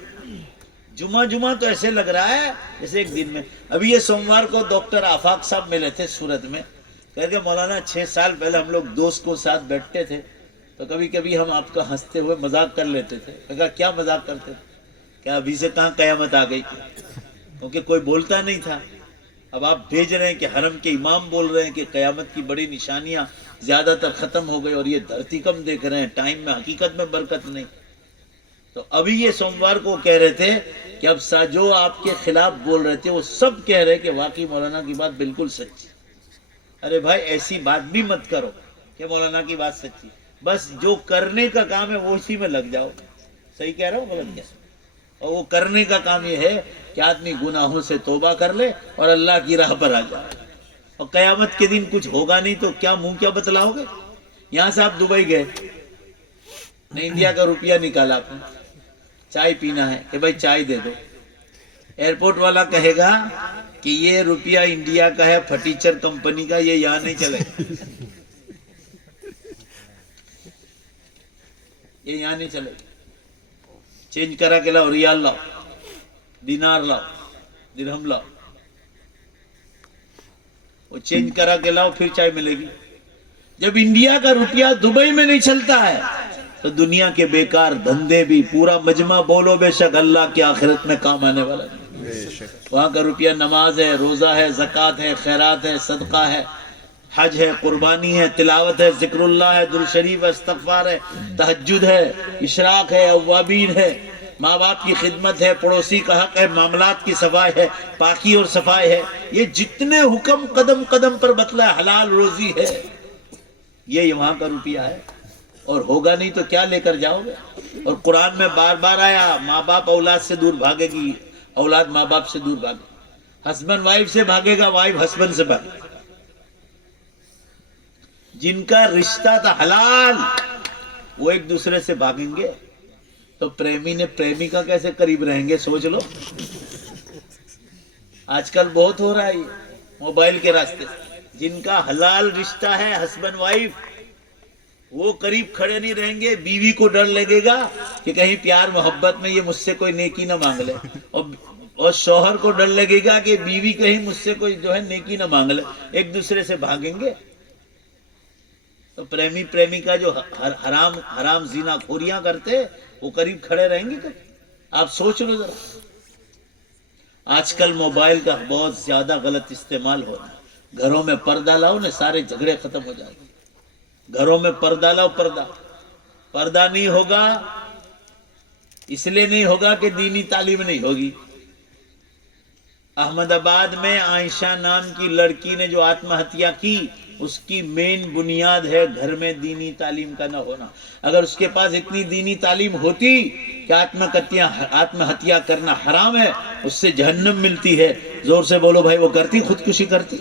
جمعہ تو ایسے لگ رہا ہے جیسے ایک دن میں. ابھی یہ سوموار کو ڈاکٹر آفاق صاحب ملے تھے سورت میں, کہہ کے مولانا 6 سال پہلے ہم لوگ دوست کو ساتھ بیٹھتے تھے تو کبھی کبھی ہم آپ کا ہنستے ہوئے مذاق کر لیتے تھے. کہا کیا مذاق کرتے تھے؟ کیا ابھی سے کہاں قیامت آ گئی, کیونکہ کوئی بولتا نہیں تھا. اب آپ بھیج رہے ہیں کہ حرم کے امام بول رہے ہیں کہ قیامت کی بڑی نشانیاں زیادہ تر ختم ہو گئی, اور یہ دھرتی کم دیکھ رہے ہیں, ٹائم میں حقیقت میں برکت نہیں. تو ابھی یہ سوموار کو کہہ رہے تھے کہ اب جو آپ کے خلاف بول رہے تھے وہ سب کہہ رہے کہ واقعی مولانا کی بات بالکل سچی. ارے بھائی ایسی بات بھی مت کرو کہ مولانا کی بات سچی, بس جو کرنے کا کام ہے وہ اسی میں لگ جاؤ. صحیح کہہ رہا ہوں غلط کیا؟ اور وہ کرنے کا کام یہ ہے کہ آدمی گناہوں سے توبہ کر لے اور اللہ کی راہ پر آ جائے. اور قیامت کے دن کچھ ہوگا نہیں تو کیا منہ کیا بتلاؤ گے؟ یہاں سے آپ دبئی گئے نہیں، انڈیا کا روپیہ نکالا آپ نے، چائے پینا ہے کہ بھائی چائے دے دو، ایئرپورٹ والا کہے گا کہ یہ روپیہ انڈیا کا ہے، فرنیچر کمپنی کا، یہ یہاں نہیں چلے گا، یہ یہاں نہیں چلے گا، چینج کرا کے لاؤ، ریال لاؤ، دینار لاؤ، درہم لاؤ، وہ چینج کرا کے لاؤ پھر چائے ملے گی۔ جب انڈیا کا روپیہ دبئی میں نہیں چلتا ہے تو دنیا کے بیکار دھندے بھی، پورا مجمع بولو بے شک اللہ کی آخرت میں کام آنے والا نہیں۔ وہاں کا روپیہ نماز ہے، روزہ ہے، زکوٰۃ ہے، خیرات ہے، صدقہ ہے، حج ہے، قربانی ہے، تلاوت ہے، ذکر اللہ ہے، درود شریف ہے، استغفار ہے، تہجد ہے، اشراق ہے، اوابین ہے، ماں باپ کی خدمت ہے، پڑوسی کا حق ہے، معاملات کی صفائی ہے، پاکی اور صفائی ہے، یہ جتنے حکم قدم قدم پر بتلا، حلال روزی ہے، یہ وہاں کا روپیہ ہے۔ اور ہوگا نہیں تو کیا لے کر جاؤ گے؟ اور قرآن میں بار بار آیا ماں باپ اولاد سے دور بھاگے گی، اولاد ماں باپ سے دور بھاگے، ہسبینڈ وائف سے بھاگے گا، وائف ہسبینڈ سے بھاگے گا۔ جن کا رشتہ تھا حلال وہ ایک دوسرے سے بھاگیں گے تو پریمی نے پریمیکا کیسے قریب رہیں گے؟ سوچ لو۔ آج کل بہت ہو رہا ہے یہ موبائل کے راستے۔ جن کا حلال رشتہ ہے ہسبینڈ وائف، وہ قریب کھڑے نہیں رہیں گے۔ بیوی کو ڈر لگے گا کہ کہیں پیار محبت میں یہ مجھ سے کوئی نیکی نہ مانگ لے، اور شوہر کو ڈر لگے گا کہ بیوی کہیں مجھ سے کوئی جو ہے نیکی نہ مانگ لے، ایک دوسرے سے بھاگیں گے۔ تو پریمی پریمیکا جو حرام زنا خوریاں کرتے وہ قریب کھڑے رہیں گے کبھی؟ آپ سوچ لو ذرا۔ آج کل موبائل کا بہت زیادہ غلط استعمال ہو رہا ہے۔ گھروں میں پردہ لاؤ نا، سارے جھگڑے ختم ہو جائیں گے۔ گھروں میں پردہ لاؤ، پردہ نہیں ہوگا، اس لیے نہیں ہوگا کہ دینی تعلیم نہیں ہوگی۔ احمد آباد میں عائشہ نام کی لڑکی نے جو آتم ہتیا کی، اس کی مین بنیاد ہے گھر میں دینی تعلیم کا نہ ہونا۔ اگر اس کے پاس اتنی دینی تعلیم ہوتی کہ آتم ہتیا کرنا حرام ہے، اس سے جہنم ملتی ہے، زور سے بولو بھائی، وہ کرتی، خودکشی کرتی۔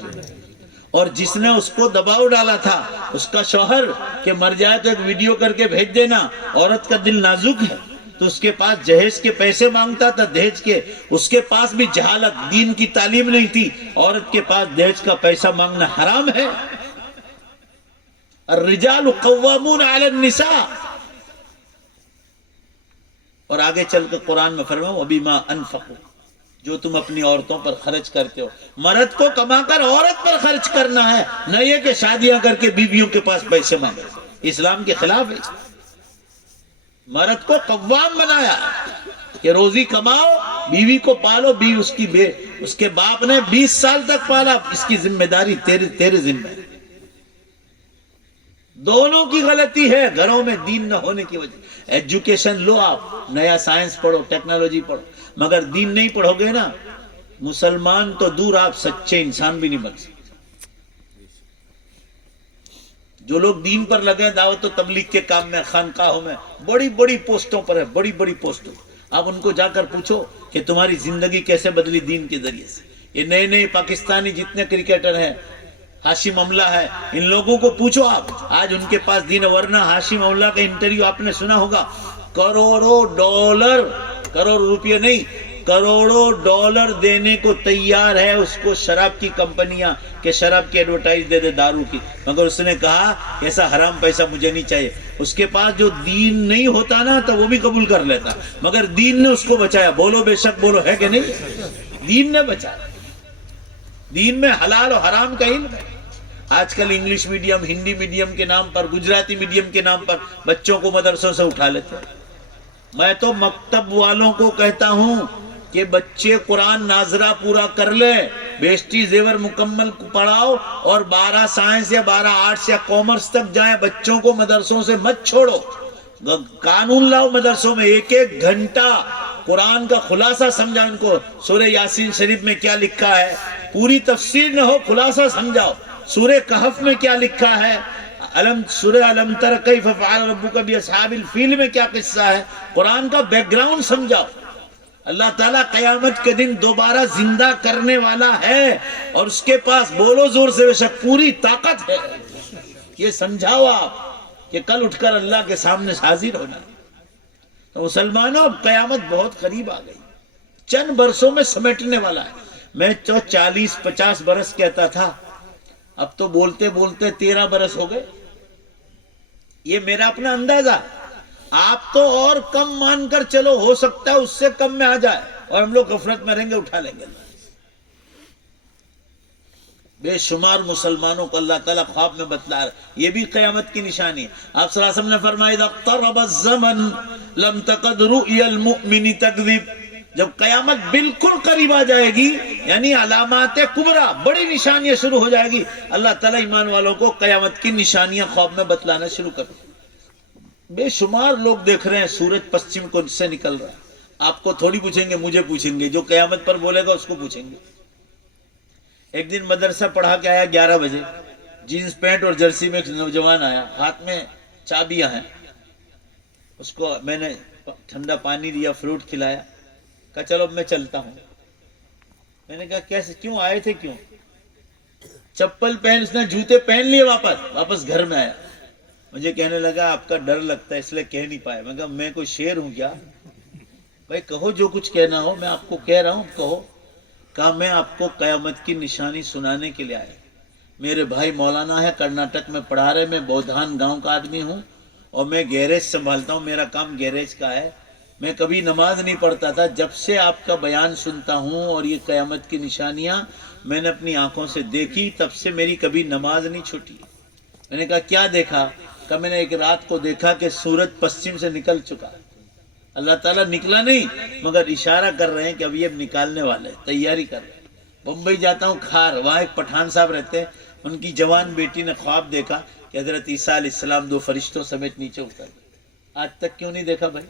اور جس نے اس کو دباؤ ڈالا تھا اس کا شوہر کہ مر جائے تو ایک ویڈیو کر کے بھیج دینا، عورت کا دل نازک ہے، تو اس کے پاس جہیز کے پیسے مانگتا تھا، دہیج کے۔ اس کے پاس بھی جہالت، دین کی تعلیم نہیں تھی۔ عورت کے پاس دہیج کا پیسہ مانگنا حرام ہے۔ الرجال قوامون علی النساء۔ اور آگے چل کے قرآن میں فرمایا وَبِمَا أَنفَقُوا، جو تم اپنی عورتوں پر خرچ کرتے ہو۔ مرد کو کما کر عورت پر خرچ کرنا ہے، نہ یہ کہ شادیاں کر کے بیویوں کے پاس پیسے مانگے۔ اسلام کے خلاف ہے۔ مرد کو قوام بنایا کہ روزی کماؤ، بیوی کو پالو، اس کے باپ نے 20 سال تک پالا، اس کی ذمہ داری تیرے ذمہ ہے۔ دونوں کی غلطی ہے گھروں میں دین نہ ہونے کی وجہ۔ ایجوکیشن لو، آپ نیا سائنس پڑھو، ٹیکنالوجی پڑھو، مگر دین نہیں پڑھو گے نا، مسلمان تو دور، آپ سچے انسان بھی نہیں بن سکتے۔ جو لوگ دین پر لگے دعوت و تبلیغ کے کام میں، خانقاہوں میں، بڑی بڑی پوسٹوں پر ہے، بڑی بڑی پوسٹوں، آپ ان کو جا کر پوچھو کہ تمہاری زندگی کیسے بدلی دین کے ذریعے سے۔ یہ نئے نئے پاکستانی جتنے کرکٹر ہیں، ہاشم املہ ہے، ان لوگوں کو پوچھو آپ، آج ان کے پاس دین ہے۔ ورنہ ہاشم املہ کا انٹرویو آپ نے سنا ہوگا، کروڑوں ڈالر، کروڑ روپیہ نہیں، کروڑوں ڈالر دینے کو تیار ہے اس کو شراب کی کمپنیاں کہ شراب کی ایڈورٹائز دے دے، دارو کی، مگر اس نے کہا ایسا حرام پیسہ مجھے نہیں چاہیے۔ اس کے پاس جو دین نہیں ہوتا نا تو وہ بھی قبول کر لیتا، مگر دین نے اس کو بچایا۔ بولو بے شک بولو، ہے کہ نہیں؟ دین نے بچایا۔ دین میں حلال و حرام کا علم ہے۔ آج کل انگلش میڈیم، ہندی میڈیم کے نام پر، گجراتی میڈیم کے نام پر بچوں کو مدرسوں سے اٹھا لیتے ہیں۔ میں تو مکتب والوں کو کہتا ہوں کہ بچے قرآن ناظرہ پورا کر لے، بیشتی زیور مکمل پڑھاؤ، اور 12 سائنس یا 12 آرٹس یا کامرس تک جائیں، بچوں کو مدرسوں سے مت چھوڑو۔ قانون لاؤ مدرسوں میں، ایک ایک گھنٹہ قرآن کا خلاصہ سمجھا ان کو۔ سورہ یاسین شریف میں کیا لکھا ہے، پوری تفسیر نہ ہو، خلاصہ سمجھاؤ۔ سورہ کہف میں کیا لکھا ہے، سورہ علم تر کیف فعل ربک باصحاب الفیل میں کیا قصہ ہے، قرآن کا بیک گراؤنڈ سمجھاؤ۔ اللہ تعالیٰ قیامت کے دن دوبارہ زندہ کرنے والا ہے اور اس کے پاس بولو زور سے بے شک پوری طاقت ہے. یہ سمجھاؤ آپ کہ کل اٹھ کر اللہ کے سامنے حاضر ہونا. تو مسلمانوں اب قیامت بہت قریب آ گئی, چند برسوں میں سمیٹنے والا ہے. میں تو 40-50 برس کہتا تھا, اب تو بولتے بولتے 13 برس ہو گئے. یہ میرا اپنا اندازہ. آپ تو اور کم مان کر چلو, ہو سکتا ہے اس سے کم میں آ جائے اور ہم لوگ غفلت میں رہیں گے, اٹھا لیں گے. بے شمار مسلمانوں کو اللہ تعالیٰ خواب میں بتلا رہا ہے. یہ بھی قیامت کی نشانی ہے. آپ صلی اللہ علیہ وسلم نے فرمایا اذا اقترب الزمن لم تقد رؤيا المؤمن تكذب. جب قیامت بالکل قریب آ جائے گی, یعنی علامات کبریٰ, بڑی نشانیاں شروع ہو جائے گی, اللہ تعالیٰ ایمان والوں کو قیامت کی نشانیاں خواب میں بتلانا شروع کر دیں. بے شمار لوگ دیکھ رہے ہیں سورج پشچم کو سے نکل رہا ہے. آپ کو تھوڑی پوچھیں گے, مجھے پوچھیں گے. جو قیامت پر بولے گا اس کو پوچھیں گے. ایک دن مدرسہ پڑھا کے آیا 11 بجے, جینس پینٹ اور جرسی میں ایک نوجوان آیا, ہاتھ میں چابیاں ہیں. اس کو میں نے ٹھنڈا پانی دیا, فروٹ کھلایا, کہا چلو اب میں چلتا ہوں. میں نے کہا کیسے, کیوں آئے تھے, کیوں؟ چپل پہن, اس نے جوتے پہن لیے, واپس گھر میں آیا. مجھے کہنے لگا آپ کا ڈر لگتا ہے اس لیے کہہ نہیں پایا. میں کہا میں کوئی شیر ہوں کیا؟ بھائی کہو جو کچھ کہنا ہو, میں آپ کو کہہ رہا ہوں, کہو. کہا میں آپ کو قیامت کی نشانی سنانے کے لیے آیا. میرے بھائی مولانا ہے, کرناٹک میں پڑھا رہے, میں بودھان گاؤں کا آدمی ہوں اور میں گیریج سنبھالتا ہوں, میرا کام گیریج کا ہے. میں کبھی نماز نہیں پڑھتا تھا, جب سے آپ کا بیان سنتا ہوں اور یہ قیامت کی نشانیاں میں نے اپنی آنکھوں سے دیکھی, تب سے میری کبھی نماز نہیں چھوٹی. میں نے کہا کیا دیکھا؟ کہ میں نے ایک رات کو دیکھا کہ سورج پشچم سے نکل چکا. اللہ تعالیٰ نکلا نہیں, مگر اشارہ کر رہے ہیں کہ اب یہ نکالنے والے, تیاری کر رہے ہیں. بمبئی جاتا ہوں کھار, وہاں ایک پٹھان صاحب رہتے ہیں, ان کی جوان بیٹی نے خواب دیکھا کہ حضرت عیسیٰ علیہ السلام 2 فرشتوں سمیت نیچے اتر گئے. آج تک کیوں نہیں دیکھا بھائی؟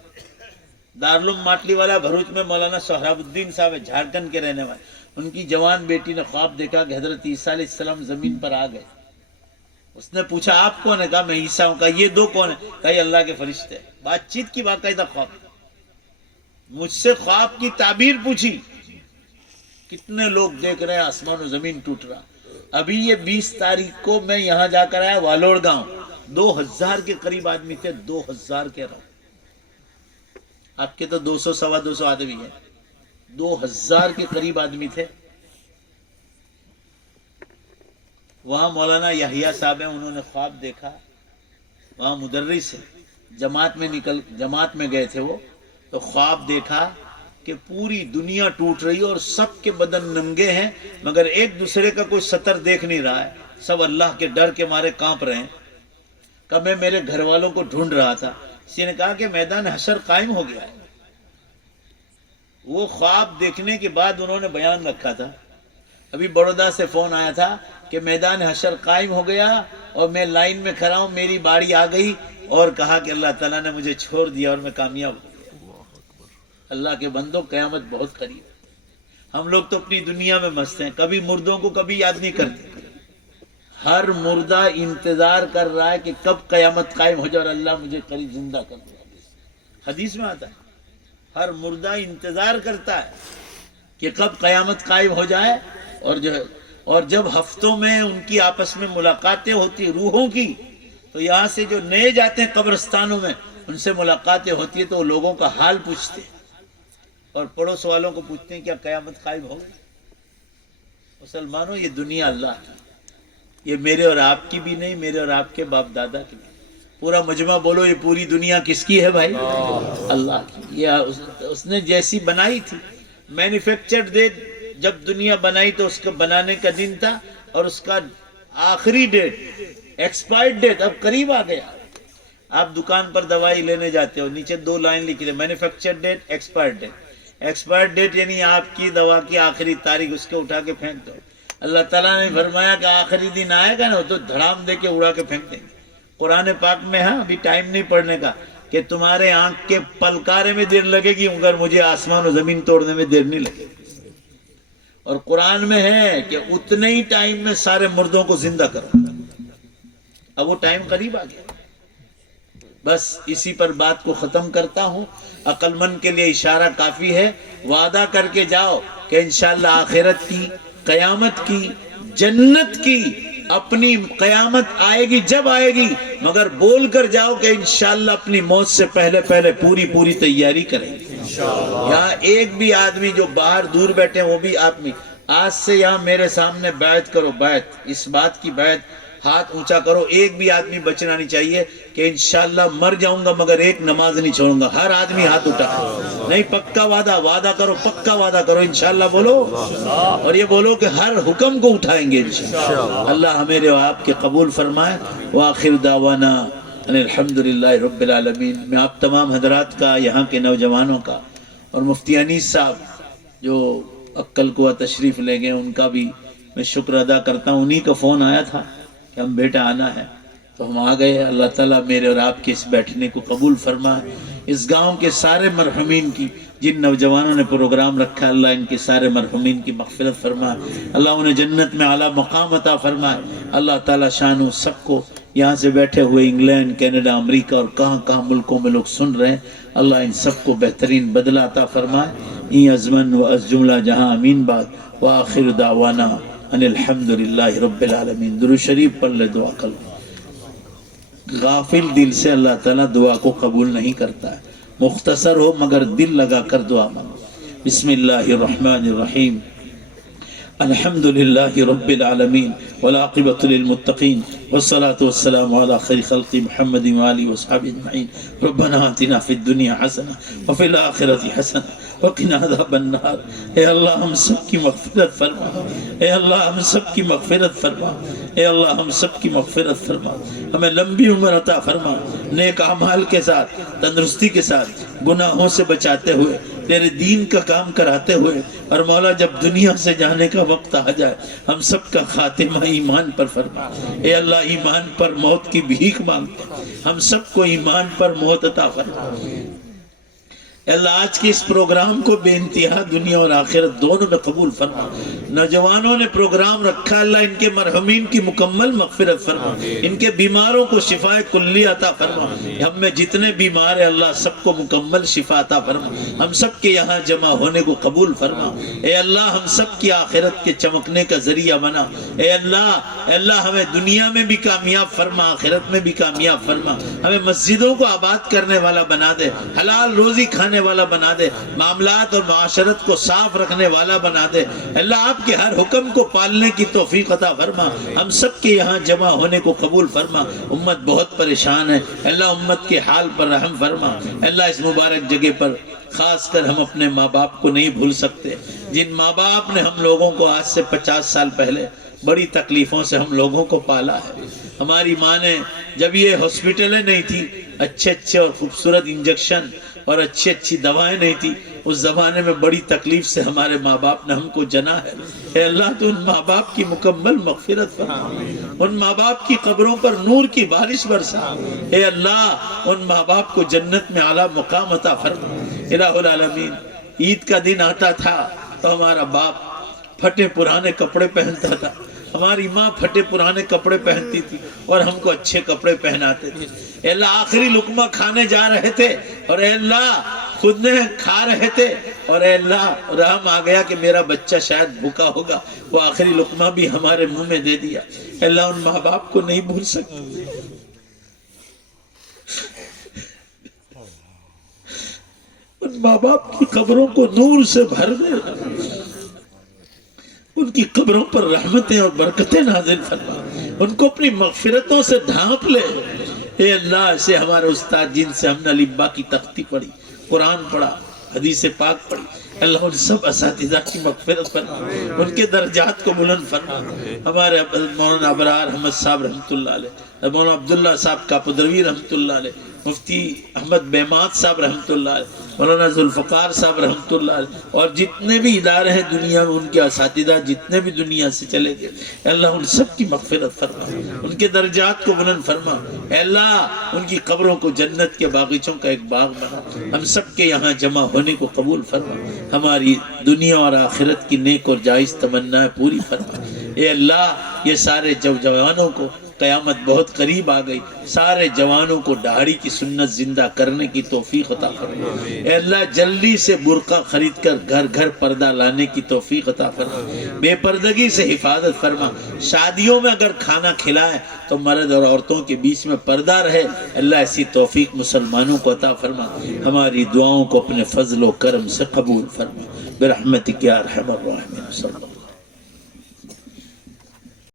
دارالعلوم ماٹلی والا بھروچ میں مولانا سہراب الدین صاحب ہے, جھارکھنڈ کے رہنے والے, ان کی جوان بیٹی نے خواب دیکھا کہ حضرت عیسیٰ علیہ السلام زمین پر آ گئے. اس نے پوچھا آپ کون ہے؟ کہا میں عیسیٰ ہوں. کہا یہ 2 کون ہیں؟ کہا یہ اللہ کے فرشتے. بات چیت کی باقاعدہ خواب. مجھ سے خواب کی تعبیر پوچھی. کتنے لوگ دیکھ رہے ہیں آسمان و زمین ٹوٹ رہا. ابھی یہ 20 تاریخ کو میں یہاں جا کر آیا, والوڑ گاؤں, 2000 کے قریب آدمی تھے. 2000 کہہ رہا ہوں, آپ کے تو 200 سوا 200 آدمی ہیں, 2000 کے قریب آدمی تھے. وہاں مولانا یحییٰ صاحب ہیں, انہوں نے خواب دیکھا. وہاں مدرس ہے, جماعت میں گئے تھے وہ, تو خواب دیکھا کہ پوری دنیا ٹوٹ رہی ہے اور سب کے بدن ننگے ہیں, مگر ایک دوسرے کا کوئی سطر دیکھ نہیں رہا ہے, سب اللہ کے ڈر کے مارے کانپ رہے ہیں. کہ میں میرے گھر والوں کو ڈھونڈ رہا تھا. کسی نے کہا کہ میدان حشر قائم ہو گیا ہے. وہ خواب دیکھنے کے بعد انہوں نے بیان رکھا تھا. ابھی بڑودا سے فون آیا تھا کہ میدان حشر قائم ہو گیا اور میں لائن میں کھڑا ہوں, میری باری آ گئی, اور کہا کہ اللہ تعالیٰ نے مجھے چھوڑ دیا اور میں کامیاب ہو گیا. اللہ کے بندوں, قیامت بہت قریب ہے. ہم لوگ تو اپنی دنیا میں مست ہیں, کبھی مردوں کو کبھی یاد نہیں کرتے. ہر مردہ انتظار کر رہا ہے کہ کب قیامت قائم ہو جائے اور اللہ مجھے قریب زندہ کر دے. حدیث میں آتا ہے ہر مردہ انتظار کرتا ہے کہ کب قیامت قائم ہو جائے, اور جب ہفتوں میں ان کی آپس میں ملاقاتیں ہوتی روحوں کی, تو یہاں سے جو نئے جاتے ہیں قبرستانوں میں, ان سے ملاقاتیں ہوتی ہے تو وہ لوگوں کا حال پوچھتے ہیں اور پڑوس والوں کو پوچھتے ہیں کیا قیامت قائم ہو گئی. مسلمانوں, یہ دنیا اللہ کی, یہ میرے اور آپ کی بھی نہیں, میرے اور آپ کے باپ دادا کی نہیں. پورا مجمع بولو یہ پوری دنیا کس کی ہے بھائی؟ اللہ کی. یہ اس نے جیسی بنائی تھی. مینوفیکچرڈ ڈیٹ جب دنیا بنائی تو اس کا بنانے کا دن تھا, اور اس کا آخری ڈیٹ, ایکسپائرڈ ڈیٹ اب قریب آ گیا. آپ دکان پر دوائی لینے جاتے ہو, نیچے 2 لائن لکھ لیں, manufactured date, expired date. Expired date یعنی آپ کی دوا کی آخری تاریخ, اس کو اٹھا کے پھینک دو. اللہ تعالیٰ نے فرمایا کہ آخری دن آئے گا نا تو دھڑام دے کے اڑا کے پھینک دیں گے. قرآن پاک میں ہے, ابھی ٹائم نہیں پڑھنے کا, کہ تمہارے آنکھ کے پلکارے میں دیر لگے گی مگر مجھے آسمان و زمین توڑنے میں دیر نہیں لگے گی. اور قرآن میں ہے کہ اتنے ہی ٹائم میں سارے مردوں کو زندہ کرو. اب وہ ٹائم قریب آ گیا. بس اسی پر بات کو ختم کرتا ہوں. عقل مند کے لیے اشارہ کافی ہے. وعدہ کر کے جاؤ کہ انشاءاللہ آخرت کی، قیامت کی، جنت کی اپنی قیامت آئے گی جب آئے گی، مگر بول کر جاؤ کہ انشاءاللہ اپنی موت سے پہلے پہلے پوری تیاری کریں گے. یہاں ایک بھی آدمی جو باہر دور بیٹھے ہیں وہ بھی آدمی آج سے یہاں میرے سامنے بیعت کرو. بیعت، اس بات کی بیعت، ہاتھ اونچا کرو. ایک بھی آدمی بچنا نہیں چاہیے کہ انشاءاللہ مر جاؤں گا مگر ایک نماز نہیں چھوڑوں گا. ہر آدمی ہاتھ اٹھا. نہیں، پکا وعدہ کرو، پکا وعدہ کرو. انشاءاللہ بولو، اور یہ بولو کہ ہر حکم کو اٹھائیں گے انشاءاللہ. اللہ ہمیں اور آپ کے قبول فرمائے. وآخر دعوانا ان الحمدللہ رب العالمین. میں آپ تمام حضرات کا، یہاں کے نوجوانوں کا، اور مفتی انیس صاحب جو عقل کو تشریف لے گئے، ان کا بھی میں شکر ادا کرتا ہوں. انہی کا فون آیا تھا کہ ہم بیٹا آنا ہے تو ہم آ گئے. اللہ تعالیٰ میرے اور آپ کے اس بیٹھنے کو قبول فرمائے. اس گاؤں کے سارے مرحومین کی، جن نوجوانوں نے پروگرام رکھا، اللہ ان کے سارے مرحومین کی مغفرت فرمائے. اللہ انہیں جنت میں اعلیٰ مقام عطا فرمائے. اللہ تعالیٰ شانو سب کو، یہاں سے بیٹھے ہوئے انگلینڈ، کینیڈا، امریکہ اور کہاں کہاں ملکوں میں لوگ سن رہے ہیں، اللہ ان سب کو بہترین بدلہ عطا فرمائے. این ازمن و از جملہ جہاں امین بات. وآخر دعوانا ان الحمدللہ رب العالمین. درود شریف پڑھ لے، دعا کر. غافل دل سے اللہ تعالیٰ دعا کو قبول نہیں کرتا ہے. مختصر ہو مگر دل لگا کر دعا مانگو. بسم اللہ الرحمن الرحیم. الحمدللہ رب العالمین والعاقبۃ للمتقین والصلاة والسلام علی خیر خلق محمد وآلہ وصحبہ اجمعین. ربنا آتنا فی الدنیا حسنہ وفی الآخرۃ حسنہ وقنا عذاب النار. اے اللہ ہم سب کی مغفرت فرما. اے اللہ ہم سب کی مغفرت فرما. اے اللہ ہم سب کی مغفرت فرما. ہمیں لمبی عمر عطا فرما، نیک اعمال کے ساتھ، تندرستی کے ساتھ، گناہوں سے بچاتے ہوئے، تیرے دین کا کام کراتے ہوئے. اور مولا جب دنیا سے جانے کا وقت آ جائے ہم سب کا خاتمہ ایمان پر فرما. اے اللہ ایمان پر موت کی بھیک مانگتے ہیں، ہم سب کو ایمان پر موت عطا فرما. اللہ آج کے اس پروگرام کو بے انتہا دنیا اور آخرت دونوں میں قبول فرما. نوجوانوں نے پروگرام رکھا، اللہ ان کے مرحومین کی مکمل مغفرت فرما. ان کے بیماروں کو شفاء کلی عطا فرما. ہم میں جتنے بیمار ہیں اللہ سب کو مکمل شفا عطا فرما. ہم سب کے یہاں جمع ہونے کو قبول فرما. اے اللہ ہم سب کی آخرت کے چمکنے کا ذریعہ بنا. اے اللہ ہمیں دنیا میں بھی کامیاب فرما، آخرت میں بھی کامیاب فرما. ہمیں مسجدوں کو آباد کرنے والا بنا دے، حلال روزی کھانے والا بنا دے، معاملات اور معاشرت کو صاف رکھنے والا بنا دے. اللہ آپ کے ہر حکم کو پالنے کی توفیق عطا فرما. ہم سب کے یہاں جمع ہونے کو قبول فرما. امت بہت پریشان ہے، اللہ امت کے حال پر رحم فرما. اللہ اس مبارک جگہ پر خاص کر ہم اپنے ماں باپ کو نہیں بھول سکتے، جن ماں باپ نے ہم لوگوں کو آج سے 50 سال پہلے بڑی تکلیفوں سے ہم لوگوں کو پالا ہے. ہماری ماں نے جب یہ ہاسپٹلیں نہیں تھی، اچھے اور خوبصورت انجیکشن اور اچھی دوائیں نہیں تھی، اس زمانے میں بڑی تکلیف سے ہمارے ماں باپ نے ہم کو جنا ہے. اے اللہ تو ان ماں باپ کی مکمل مغفرت فرما، ان ماں باپ کی قبروں پر نور کی بارش برسا. اے اللہ ان ماں باپ کو جنت میں اعلیٰ مقام عطا فرما. الہ العالمین، عید کا دن آتا تھا تو ہمارا باپ پھٹے پرانے کپڑے پہنتا تھا، ہماری ماں پھٹے پرانے کپڑے پہنتی تھی اور ہم کو اچھے کپڑے پہناتے تھے. اے اللہ آخری لقمہ کھانے جا رہے تھے اور اے اللہ خود نے کھا رہے تھے اور اے اللہ رحم آ گیا کہ میرا بچہ شاید بھوکا ہوگا، وہ آخری لقمہ بھی ہمارے منہ میں دے دیا. اے اللہ ان ماں باپ کو نہیں بھول سکتے. ان ماں باپ کی قبروں کو نور سے بھر دے، ان کی قبروں پر رحمتیں اور برکتیں نازل فرما، ان کو اپنی مغفرتوں سے ڈھانپ لے. اے اللہ ایسے ہمارے استاد جن سے ہم نے لبا کی تختی پڑھی، قرآن پڑھا، حدیث پاک پڑھی، اللہ ان سب اساتذہ کی مغفرت فرما، ان کے درجات کو بلند فرما. ہمارے مولانا ابرار احمد صاحب رحمۃ اللہ علیہ، مولانا عبداللہ صاحب کاپدروی رحمۃ اللہ علیہ، مفتی احمد بیمات صاحب رحمۃ اللہ علیہ، مولانا ذوالفقار صاحب رحمۃ اللہ علیہ، اور جتنے بھی ادارے ہیں دنیا میں ان کے اساتذہ جتنے بھی دنیا سے چلے گئے، اللہ ان سب کی مغفرت فرما، ان کے درجات کو بلند فرما. اے اللہ ان کی قبروں کو جنت کے باغیچوں کا ایک باغ بنا. ہم سب کے یہاں جمع ہونے کو قبول فرما. ہماری دنیا اور آخرت کی نیک اور جائز تمنائیں پوری فرما. اے اللہ یہ سارے جوانوں کو قیامت بہت قریب آ گئی، سارے جوانوں کو داڑھی کی سنت زندہ کرنے کی توفیق عطا فرما۔ اے اللہ جلدی سے برقع خرید کر گھر گھر پردہ لانے کی توفیق عطا فرما، بے پردگی سے حفاظت فرما۔ شادیوں میں اگر کھانا کھلائے تو مرد اور عورتوں کے بیچ میں پردہ رہے، اللہ ایسی توفیق مسلمانوں کو عطا فرما۔ ہماری دعاؤں کو اپنے فضل و کرم سے قبول فرما، برحمتک یا ارحم الراحمین۔ صلی اللہ